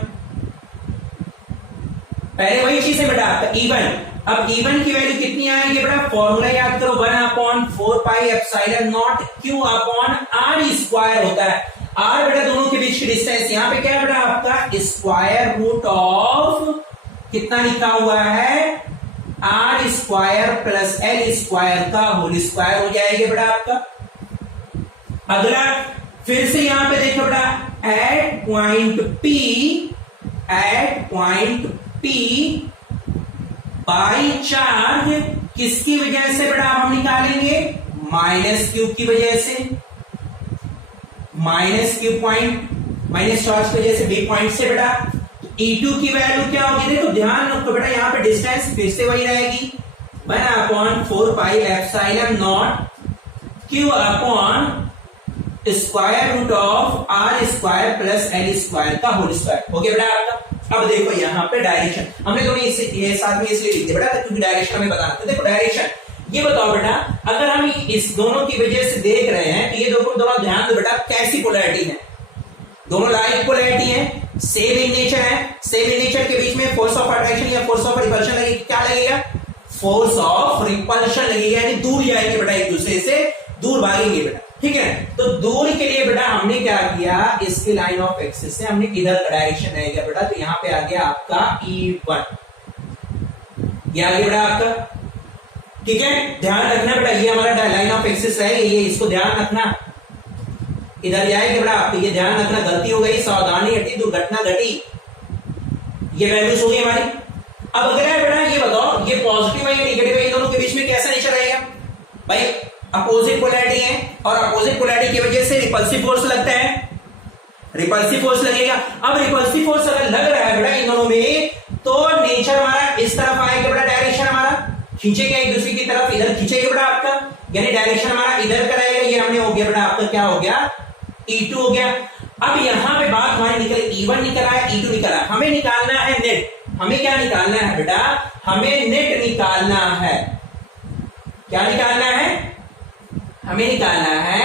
पहले वही चीज है बेटा आपका E1। अब E1 की वैल्यू कितनी आएगी बेटा, फॉर्मूला याद करो, 1/4 pi epsilon naught Q upon R square होता है। आर बेटा दोनों के बीच की डिस्टेंस, यहां पे क्या है बेटा आपका स्क्वायर रूट ऑफ कितना लिखा हुआ है, R square plus L square का होल स्क्वायर हो जाएगा बेटा आपका। अगला फिर से यहां पे देखो बेटा, at point P by charge किसकी वजह से बेटा हम निकालेंगे, माइनस क्यू की वजह से, minus Q point minus charge की वजह से बी पॉइंट से बेटा। E2 की वैल्यू क्या होगी, देखो ध्यान रखो बेटा, यहां पे डिस्टेंस फिर से वही रहेगी, 1/4 pi epsilon naught Q upon square root of R square plus L square का होल स्क्वायर हो गया बेटा आपका। अब देखो यहाँ पे डायरेक्शन हमने दोनों ये साथ में इसलिए लिख दिया बेटा क्योंकि डायरेक्शन हमें बताना था। देखो डायरेक्शन, ये बताओ बेटा, अगर हम इस दोनों की वजह से देख रहे हैं तो ये दोनों ध्यान दो बेटा, कैसी पोलैरिटी है, दोनों लाइक पोलैरिटी है, सेम इन नेचर है। सेम इन नेचर के बीच में फोर्स ऑफ अट्रैक्शन या फोर्स ऑफ रिपल्शन लगेगी, क्या लगेगा, फोर्स ऑफ रिपल्शन लगेगा, यानी दूर जाएंगे बेटा, एक दूसरे से दूर भागेंगे बेटा, ठीक है। तो दूर के लिए बेटा हमने क्या किया, इसकी लाइन ऑफ एक्सिस से हमने इधर का डायरेक्शन रहेगा बेटा, तो यहां पे आ गया आपका E1, ये आ गया बेटा आपका, ठीक है। ध्यान रखना बेटा, ये हमारा लाइन ऑफ एक्सिस है, ये इसको ध्यान रखना, इधर जाएगा बेटा आपको, ये ध्यान रखना, गलती हो गई, सावधानी हटी, दुर्घटना घटी, ये वैल्यूज हो गई हमारी। अब अगर है बेटा ये बताओ, ये पॉजिटिव है या नेगेटिव है, दोनों के बीच में कैसा नेचर रहेगा भाई, अपोजिट पोलैरिटी है, और अपोजिट पोलैरिटी की वजह से रिपल्सिव फोर्स लगता है, रिपल्सिव फोर्स लगेगा। अब रिपल्सिव फोर्स अगर लग रहा है बेटा इन दोनों में, तो नेचर हमारा इस तरफ आएगा बेटा, डायरेक्शन हमारा खींचेगा एक दूसरे की तरफ, इधर खींचेगा बेटा आपका, यानी डायरेक्शन हमारा इधर का रहेगा। ये हमने हो गया बेटा आपका, क्या हो गया, E2 हो गया। अब यहां पे बात हमारी निकल, E1 निकल आया, E2 निकल आया, हमें निकालना है नेट। हमें क्या निकालना है बेटा, हमें नेट निकालना है। क्या निकालना है, हमें निकालना है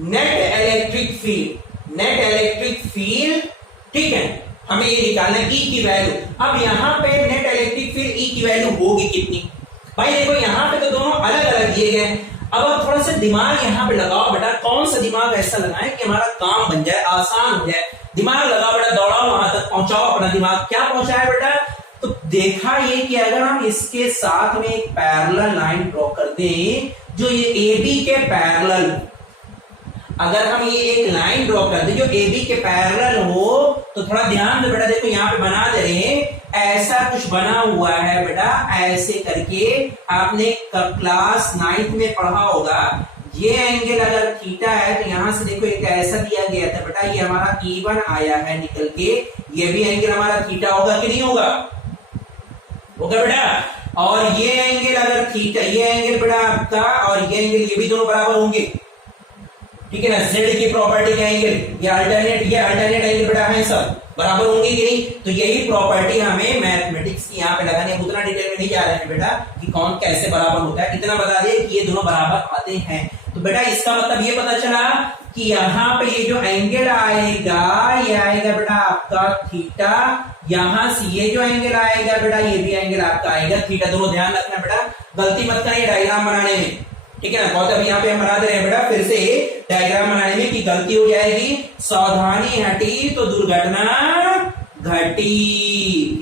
net electric field, net electric field, ठीक है, हमें ये निकालना है ई की वैल्यू। अब यहां पे नेट इलेक्ट्रिक फील्ड ई की वैल्यू होगी कितनी, भाई देखो यहां पे तो दोनों अलग अलग दिए गए। अब आप थोड़ा सा दिमाग यहां पे लगाओ बेटा, कौन सा दिमाग ऐसा लगाएं कि हमारा काम बन जाए, आसान हो जाए। दिमाग लगाओ बेटा, दौड़ाओ वहां तक, पहुंचाओ अपना दिमाग। क्या पहुंचाए बेटा, तो देखा ये कि अगर हम इसके साथ में एक पैरेलल लाइन ड्रॉ कर दें जो ये AB के पैरेलल, अगर हम ये एक लाइन ड्रॉ कर दें जो AB के पैरेलल हो, तो थोड़ा ध्यान दो बेटा, देखो यहां पे बना दे रहे हैं, ऐसा कुछ बना हुआ है बेटा, ऐसे करके आपने क्लास 9th में पढ़ा होगा। ये एंगल अगर थीटा है तो यहां से देखो एक ऐसा दिया गया था बेटा, ये हमारा E1 आया है निकल के, ये भी एंगल हमारा थीटा होगा कि नहीं होगा, होगा बेटा। और ये एंगल अगर थीटा, ये एंगल बेटा आपका और ये एंगल, ये भी दोनों बराबर होंगे, ठीक है ना। जेड की प्रॉपर्टी का एंगल, ये अल्टरनेट एंगल बेटा है, सब बराबर होंगे कि नहीं। तो यही प्रॉपर्टी हमें मैथमेटिक्स की यहाँ पे लगानी है। उतना डिटेल में नहीं जा रहे हैं बेटा कि कौन कैसे बराबर होता है, इतना बता दे कि ये दोनों बराबर आते हैं। तो बेटा इसका मतलब ये पता चला कि यहाँ पे ये जो एंगल आएगा, ये आएगा बेटा आपका थीटा, यहां से ये जो एंगल आएगा बेटा, ये भी एंगल आपका आएगा थीटा। दोनों ध्यान रखना बेटा, गलती मत करना डायग्राम बनाने में, ठीक है ना। बहुत अब यहाँ पे हम बना दे रहे हैं बेटा फिर से डायग्राम बनाने में कि गलती हो जाएगी। सावधानी हटी तो दुर्घटना घटी,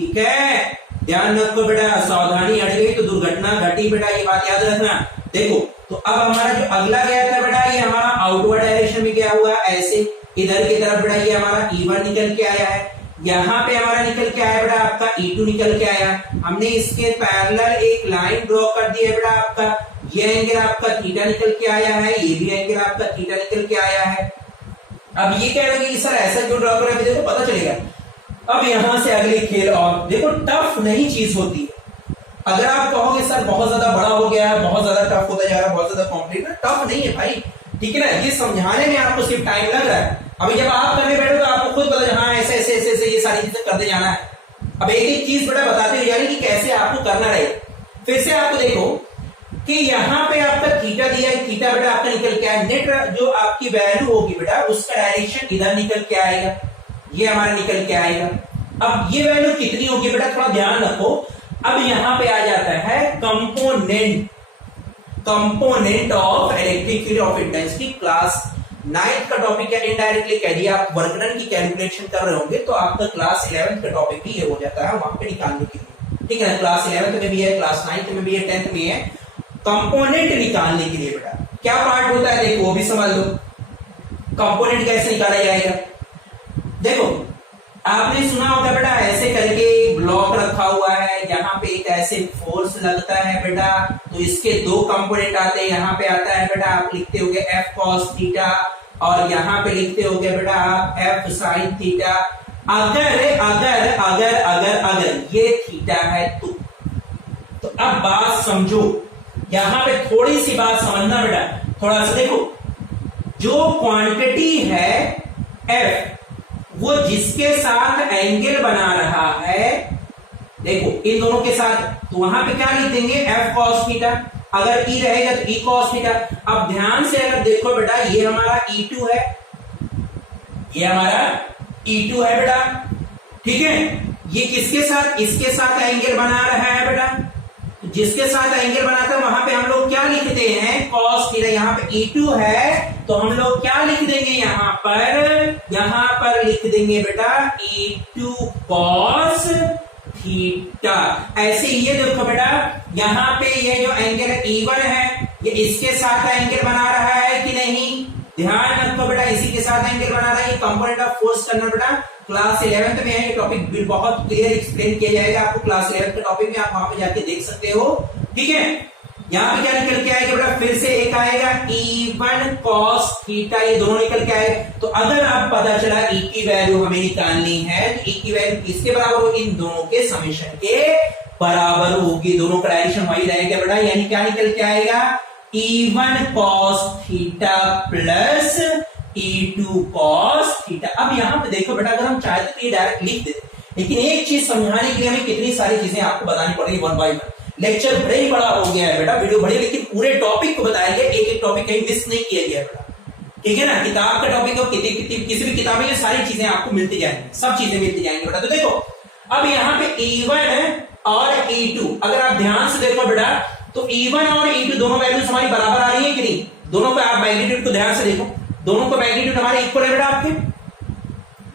ठीक है, ध्यान रखो बेटा, सावधानी हट गई तो दुर्घटना घटी बेटा, ये बात याद रखना। देखो तो अब हमारा जो अगला गया था बेटा, ये हमारा आउटवर्ड डायरेक्शन में गया हुआ ऐसे इधर की तरफ बेटा, ये हमारा E1 निकल के आया है, यहाँ पे हमारा निकल के आया बेटा आपका E2 निकल के आया। हमने इसके पैरेलल एक लाइन ड्रॉ कर दी है बेटा, आपका ये एंगल आपका थीटा निकल के आया है, ये भी एंगल आपका थीटा निकल के आया है। अब ये कह रहे कि सर ऐसा क्यों ड्रॉ कर रहे हैं, देखो पता चलेगा। अब यहां से अगले खेल, और देखो टफ नहीं चीज होती है। अगर आप कहोगे सर बहुत ज्यादा बड़ा हो गया है, बहुत ज्यादा टफ होता जा रहा है, बहुत ज्यादा कॉम्प्लिकेटेड, टफ नहीं है भाई, ठीक है ना। ये समझाने में आपको सिर्फ टाइम लग रहा है। अभी जब आप करने बैठो तो आपको खुद पता हाँ ऐसे ऐसे ऐसे ऐसे ये सारी चीजें करते जाना है। अब एक एक चीज बेटा बताते हुए यानी कि कैसे आपको करना रहेगा। फिर से आपको देखो कि यहाँ पे आपका थीटा दिया है, थीटा बेटा आपका निकल के आया, नेट जो आपकी वैल्यू होगी बेटा उसका डायरेक्शन इधर निकल के आएगा, ये हमारा निकल के आएगा। अब ये वैल्यू कितनी होगी बेटा, थोड़ा ध्यान रखो। अब यहां पे आ जाता है component of electric field of intensity. Class 9th का टॉपिक है, इनडायरेक्टली कह दिया आप वर्कडन की कैलकुलेशन कर रहे होंगे तो आपका क्लास 11th का टॉपिक भी ये हो जाता है वहां पे निकालने के लिए, ठीक है ना। क्लास 11th में भी है, क्लास 9th में भी है, 10th में है। कंपोनेंट निकालने के लिए बेटा क्या पार्ट होता है देखो वो भी समझ लो। कंपोनेंट कैसे निकाला जाएगा, देखो आपने सुना होगा बेटा ऐसे करके एक ब्लॉक रखा हुआ है, यहाँ पे एक ऐसे फोर्स लगता है बेटा, तो इसके दो कंपोनेंट आते हैं। यहाँ पे आता है बेटा आप लिखते होगे F cos थीटा, और यहाँ पे लिखते होगे बेटा आप F sin थीटा। अगर अगर अगर अगर अगर ये थीटा है तो अब बात समझो, यहाँ पे थोड़ी सी बात समझना बेटा, थोड़ा सा देखो, जो क्वांटिटी है F वो जिसके साथ एंगल बना रहा है, देखो इन दोनों के साथ, तो वहां पे क्या लिख देंगे F cos थीटा, अगर E रहेगा तो E cos थीटा। अब ध्यान से अगर देखो बेटा ये हमारा E2 है, ये हमारा E2 है बेटा, ठीक है। ये किसके साथ, इसके साथ एंगल बना रहा है बेटा, जिसके साथ एंगल बनाता है वहां पे हम लोग क्या लिखते हैं cos थीटा। यहाँ पे E2 है तो हम लोग क्या लिख देंगे यहाँ पर लिख देंगे बेटा E2 cos थीटा। ऐसे ये देखो बेटा यहाँ पे ये जो एंगल E1 है ये इसके साथ एंगल बना रहा है कि नहीं, ध्यान रखो बेटा इसी के साथ एंगल बना रहा है। ये कंपोनेंट ऑफ फोर्स करना बेटा क्लास 11th में है, ये टॉपिक बहुत क्लियर एक्सप्लेन किया जाएगा आपको क्लास 11th के टॉपिक में, आप वहां पे जाके देख सकते हो, ठीक है। यहाँ पे क्या निकल के आएगा बेटा, फिर से एक आएगा E1 cos थीटा, ये दोनों निकल के आए। तो अगर आप पता चला E की वैल्यू हमें निकालनी है तो E की वैल्यू किसके बराबर होगी, इन दोनों के समेशन के बराबर होगी, दोनों का डायरेक्शन वही रहेगा बेटा। यानी क्या निकल के आएगा E1 cos theta plus E2 cos theta. अब यहां पे देखो बेटा अगर हम चाहते तो ये डायरेक्ट लिख देते, लेकिन एक चीज समझाने के लिए हमें कितनी सारी चीजें आपको बतानी पड़ेगी वन बाय वन। लेक्चर बड़े ही बड़ा हो गया है बेटा, वीडियो बड़ी, लेकिन पूरे टॉपिक को बताया गया, एक एक टॉपिक कहीं मिस नहीं किया गया बेटा, ठीक है ना। किताब का टॉपिक हो, किसी भी किताब में सारी चीजें आपको मिलती जाएंगी, सब चीजें मिलती जाएंगी बेटा। तो देखो अब यहाँ पे E1 और E2 अगर आप ध्यान से देखो बेटा, तो E1 और E2 दोनों वैल्यूज हमारी बराबर आ रही है कि नहीं? दोनों का आप मैग्नीट्यूड को ध्यान से देखो, दोनों का मैग्नीट्यूड हमारे इक्वल है बेटा, आपके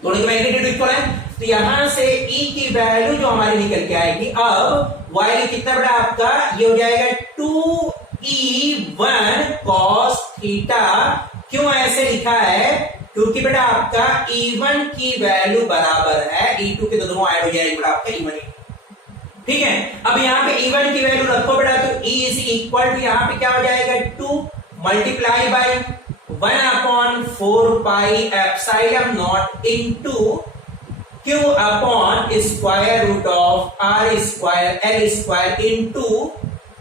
दोनों के मैग्नीट्यूड इक्वल है। तो यहां से E की वैल्यू जो हमारी निकल के आएगी, अब वैल्यू कितना बेटा आपका, ये हो जाएगा 2E1 cos थीटा। क्यों ऐसे लिखा है? क्योंकि बेटा आपका E1 की वैल्यू बराबर है E2 के, तो दोनों ऐड हो जाएंगे बेटा आपका E1, ठीक है। अब यहाँ पे E1 की वैल्यू रखो बेटा, तो E इज इक्वल टू यहाँ पे क्या हो जाएगा 2 multiply by 1/4 pi epsilon not into Q upon square root of R square L square into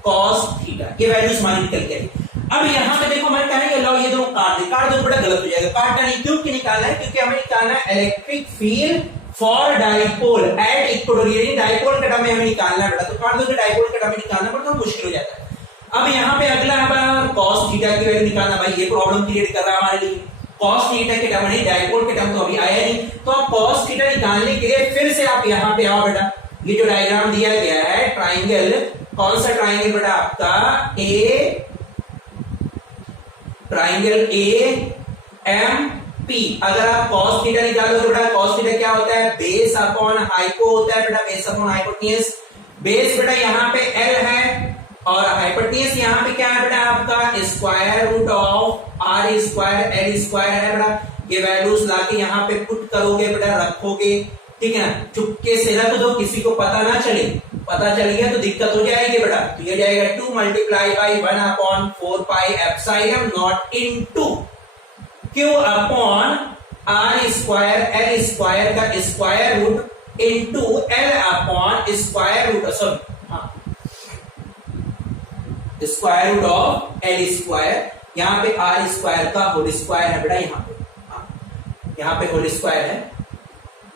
cos theta. ये वैल्यूज हमारी निकल के आई। अब यहाँ पे देखो हमारे कहेंगे लो ये दोनों काट दो बेटा, गलत हो जाएगा, काटना नहीं। क्यों कि निकालना है? क्योंकि हमें निकालना है electric field for dipole at equatorial, dipole के टर्म में हमें निकालना है बेटा। तो काट दो कि डाइपोल के टर्म में निकालना पड़ता है, मुश्किल हो जाता है। अब यहाँ पे अगला है cos थीटा की वैल्यू निकालना। भाई ये प्रॉब्लम क्रिएट कर रहा है हमारे लिए, cos थीटा के टर्म नहीं, डाइपोल के टर्म तो अभी आया नहीं। तो अब cos थीटा निकालने के लिए फिर से आप यहाँ पे आओ बेटा, ये जो डायग्राम दिया गया है ट्राइंगल, कौन सा ट्राइंगल बेटा आपका? Triangle AMP। अगर आप cos थीटा निकालोगे बेटा, cos थीटा क्या होता है? बेस अपॉन हाइपो होता है बेटा, बेस अपॉन हाइपोटेन्यूज। बेस बेटा यहाँ पे L है और हाइपोटेन्यूज यहाँ पे क्या है बेटा आपका? Square root of R square L square है बेटा। ये वैल्यूज लाके यहाँ पे पुट करोगे बेटा, रखोगे, ठीक है ना। चुपके से रख दो, किसी को पता ना चले, पता चल गया तो दिक्कत हो जाएगी बेटा। तो ये जाएगा 2 multiply by 1/4 pi epsilon not into Q upon R square L square का square root into L upon square root, sorry हाँ, square root of L square. यहाँ पे R स्क्वायर का होल स्क्वायर है बेटा, यहाँ पे होल स्क्वायर है,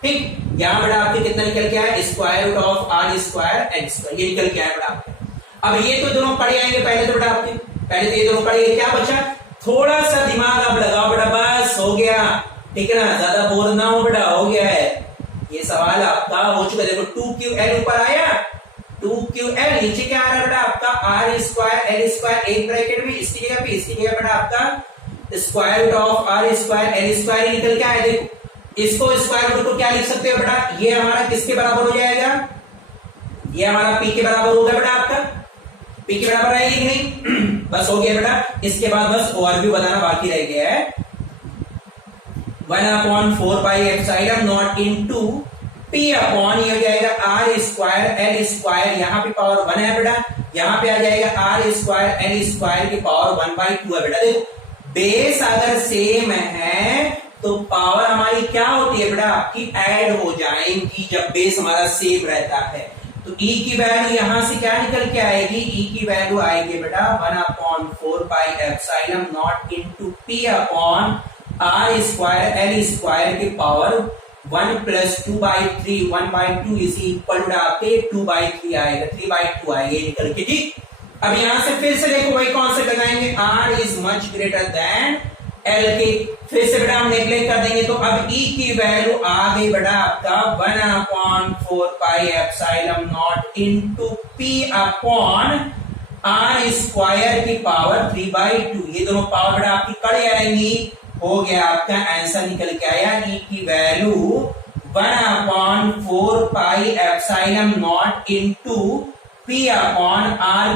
ठीक। यहाँ बेटा आपके कितना निकल के आया? Square root of R square L square, ये निकल के आया बेटा आपके। अब ये तो दोनों पढ़े आएंगे पहले तो बेटा आपके, पहले तो ये दोनों पढ़े, क्या बचा? थोड़ा सा दिमाग आप लगाओ बेटा, बस हो गया, ठीक है ना। ज्यादा बोर ना हो बेटा, हो गया है ये सवाल आपका, हो चुका। देखो 2QL ऊपर आया, 2QL नीचे क्या आ रहा है बेटा आपका? R स्क्वायर L स्क्वायर एक ब्रैकेट में, इसकी जगह पे, इसकी जगह बेटा आपका square root of R square L square निकल के आया। देखो इसको स्क्वायर रूट को क्या लिख सकते हो बेटा? ये हमारा किसके बराबर हो जाएगा? ये हमारा P के बराबर होगा बेटा, आपका P के बराबर आएगी कि नहीं? बस हो गया बेटा। इसके बाद बस और भी बताना बाकी रह गया है, 1/4 pi epsilon not into P upon ये हो जाएगा R स्क्वायर L स्क्वायर, यहाँ पे पावर 1 है बेटा, यहाँ पे आ जाएगा R स्क्वायर L स्क्वायर की पावर 1/2 है बेटा। देखो बेस अगर सेम है तो पावर हमारी क्या होती है बेटा आपकी? ऐड हो जाएंगी जब बेस हमारा सेम रहता है। तो E की वैल्यू यहां से क्या निकल के आएगी? E की वैल्यू आएगी बेटा 1/4 pi epsilon not into P upon R square L square की power 1 plus 2/3, 1/2 is equal to आपके 2/3 आएगा, 3/2 आएगा, ये निकल के, ठीक। अब यहां से फिर से देखो वही कॉन्सेप्ट लगाएंगे, R is much greater than L के, फिर से बेटा हम नेग्लेक्ट कर देंगे। तो अब E की वैल्यू आ गई बेटा आपका 1/4 pi epsilon not into P upon R square की पावर 3/2। ये दोनों पावर बेटा आपकी कड़े आएंगी, हो गया आपका आंसर निकल के आया। E की value 1/4 pi epsilon not into P upon R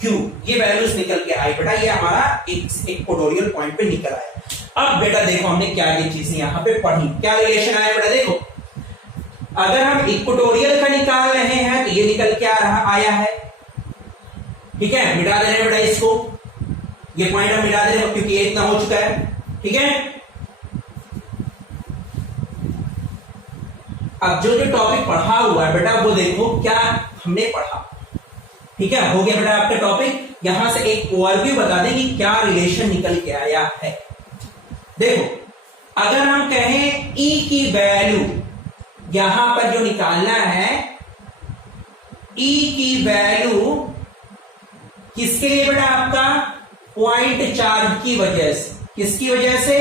cube, ये वैल्यूज निकल के आई बेटा। ये हमारा इक्वेटोरियल पॉइंट पे निकल आया। अब बेटा देखो हमने क्या ये चीजें यहाँ पे पढ़ी, क्या रिलेशन आया बेटा? देखो अगर हम इक्वेटोरियल का निकाल रहे हैं तो ये निकल के आ रहा आया है, ठीक है। मिटा दे रहे हैं बेटा इसको, ये पॉइंट हम मिटा दे रहे हैं क्योंकि ये इतना हो चुका है, ठीक है। अब जो टॉपिक पढ़ा हुआ है बेटा वो देखो क्या हमने पढ़ा, ठीक है। हो गया बेटा आपका टॉपिक। यहां से एक ओवरव्यू बता दें कि क्या रिलेशन निकल के आया है। देखो अगर हम कहें E की वैल्यू यहां पर जो निकालना है E की वैल्यू किसके लिए बेटा आपका पॉइंट चार्ज की वजह से, किसकी वजह से,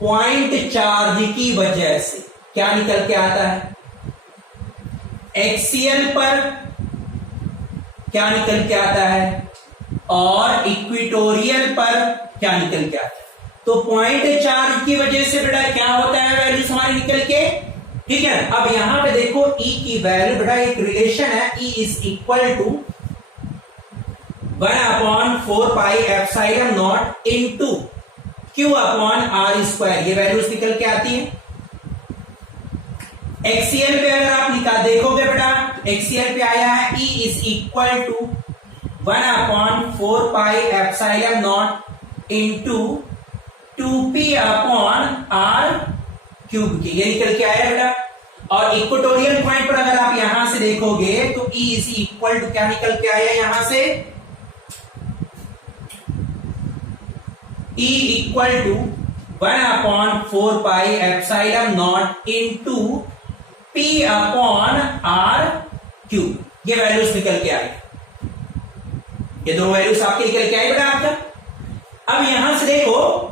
पॉइंट चार्ज की वजह से क्या निकल के आता है, एक्सीएल पर क्या निकल के आता है और इक्विटोरियल पर क्या निकल के आता है। तो पॉइंट चार्ज की वजह से बेटा क्या होता है, वैल्यूज हमारी निकल के, ठीक है। अब यहां पे देखो E की वैल्यू बेटा एक रिलेशन है, E is equal to 1/4πε0 into Q/r², ये वैल्यूज निकल के आती है। एक्सीएल पे अगर आप निकाल देखोगे बेटा, एक्सीएल पे आया है E is equal to 1/4πε0 into 2p/r³, ये निकल के आया बेटा। और इक्वेटोरियल पॉइंट पर अगर आप यहां से देखोगे तो E इज इक्वल टू क्या निकल के आया यहां से, E equal to 1/4πε0 into p/r³, ये वैल्यूज निकल के आई, ये दो वैल्यूज आपके निकल के आई बेटा आपका। अब यहां से देखो,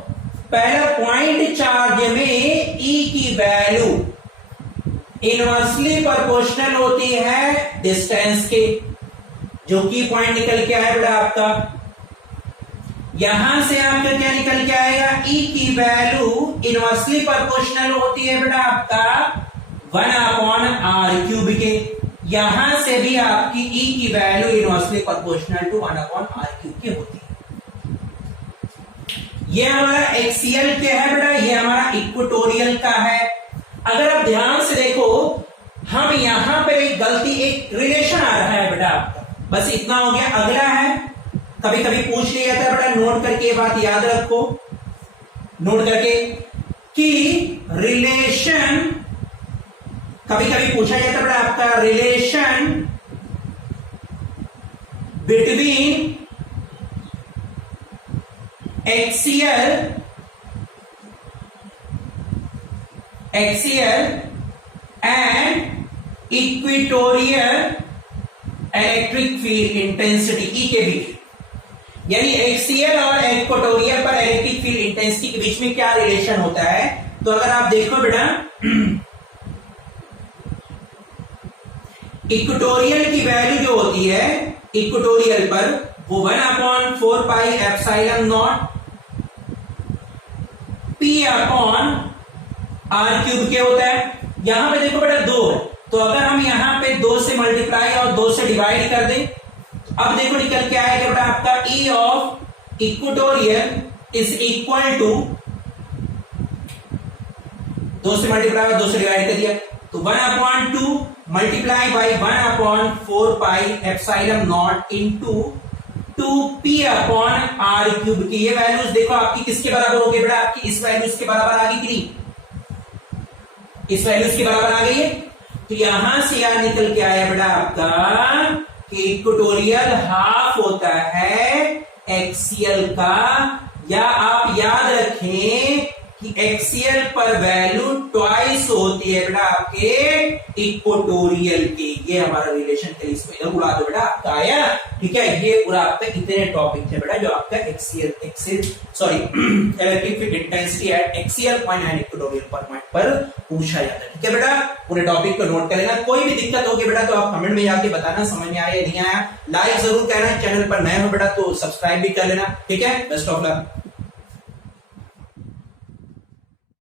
पहला पॉइंट चार्ज में E की वैल्यू इनवर्सली प्रोपोर्शनल होती है डिस्टेंस के, जो कि पॉइंट निकल के आया बेटा आपका। यहां से आपका क्या निकल के आएगा, E की वैल्यू इनवर्सली प्रोपोर्शनल होती है बेटा आपका 1/r³ के, यहां से भी आपकी E की value inversely proportional to 1/r³ के होती है। ये हमारा एक्सीएल क्या है बेटा, ये हमारा इक्वेटोरियल का है। अगर आप ध्यान से देखो, हम यहां पर एक गलती, एक रिलेशन आ रहा है बेटा आपका, बस इतना हो गया। अगला है, कभी कभी पूछ लिया जाता है बेटा, नोट करके ये बात याद रखो, नोट करके कि रिलेशन, कभी कभी पूछा जाता है बेटा आपका relation between XL and equatorial electric field intensity ई के बीच, यानी एक्सीएल और इक्वेटोरियल पर इलेक्ट्रिक फील्ड इंटेंसिटी के बीच में क्या रिलेशन होता है। तो अगर आप देखो बेटा, इक्वेटोरियल की वैल्यू जो होती है इक्वेटोरियल पर, वो 1/4πε0 p/r³ के होता है। यहां पे देखो बेटा 2 है, तो अगर हम यहां पे 2 से मल्टीप्लाई और 2 से डिवाइड कर दें, अब देखो निकल के आएगा बेटा आपका E of equatorial is equal to, 2 से मल्टीप्लाई और 2 से डिवाइड कर दिया, तो 1/2 मल्टीप्लाई बाई 1/4πε0 इंटू 2p/r³ की, ये वैल्यूज देखो आपकी किसके बराबर हो गई बेटा, आपकी इस वैल्यूज के बराबर आ गई कि नहीं, इस वैल्यूज के बराबर आ गई है। तो यहां से यार निकल के आया बेटा आपका कि इक्वेटोरियल हाफ होता है एक्सीएल का, या आप याद रखें कि एक्सीएल पर वैल्यू ट्वाइस होती है बेटा आपके इक्वेटोरियल की। ये हमारा रिलेशन है, इसको इधर उड़ा दो बेटा, आपका आया, ठीक है। ये पूरा आपका इतने टॉपिक थे बेटा जो आपका electric field intensity at XL point and equatorial point पर पूछा जाता है, ठीक है बेटा। पूरे टॉपिक को नोट कर लेना, कोई भी दिक्कत होगी बेटा तो आप कमेंट में जाके बताना, समझ में आया या नहीं आया। लाइक जरूर करना, चैनल पर नए हो बेटा तो सब्सक्राइब भी कर लेना, ठीक है। Best of luck.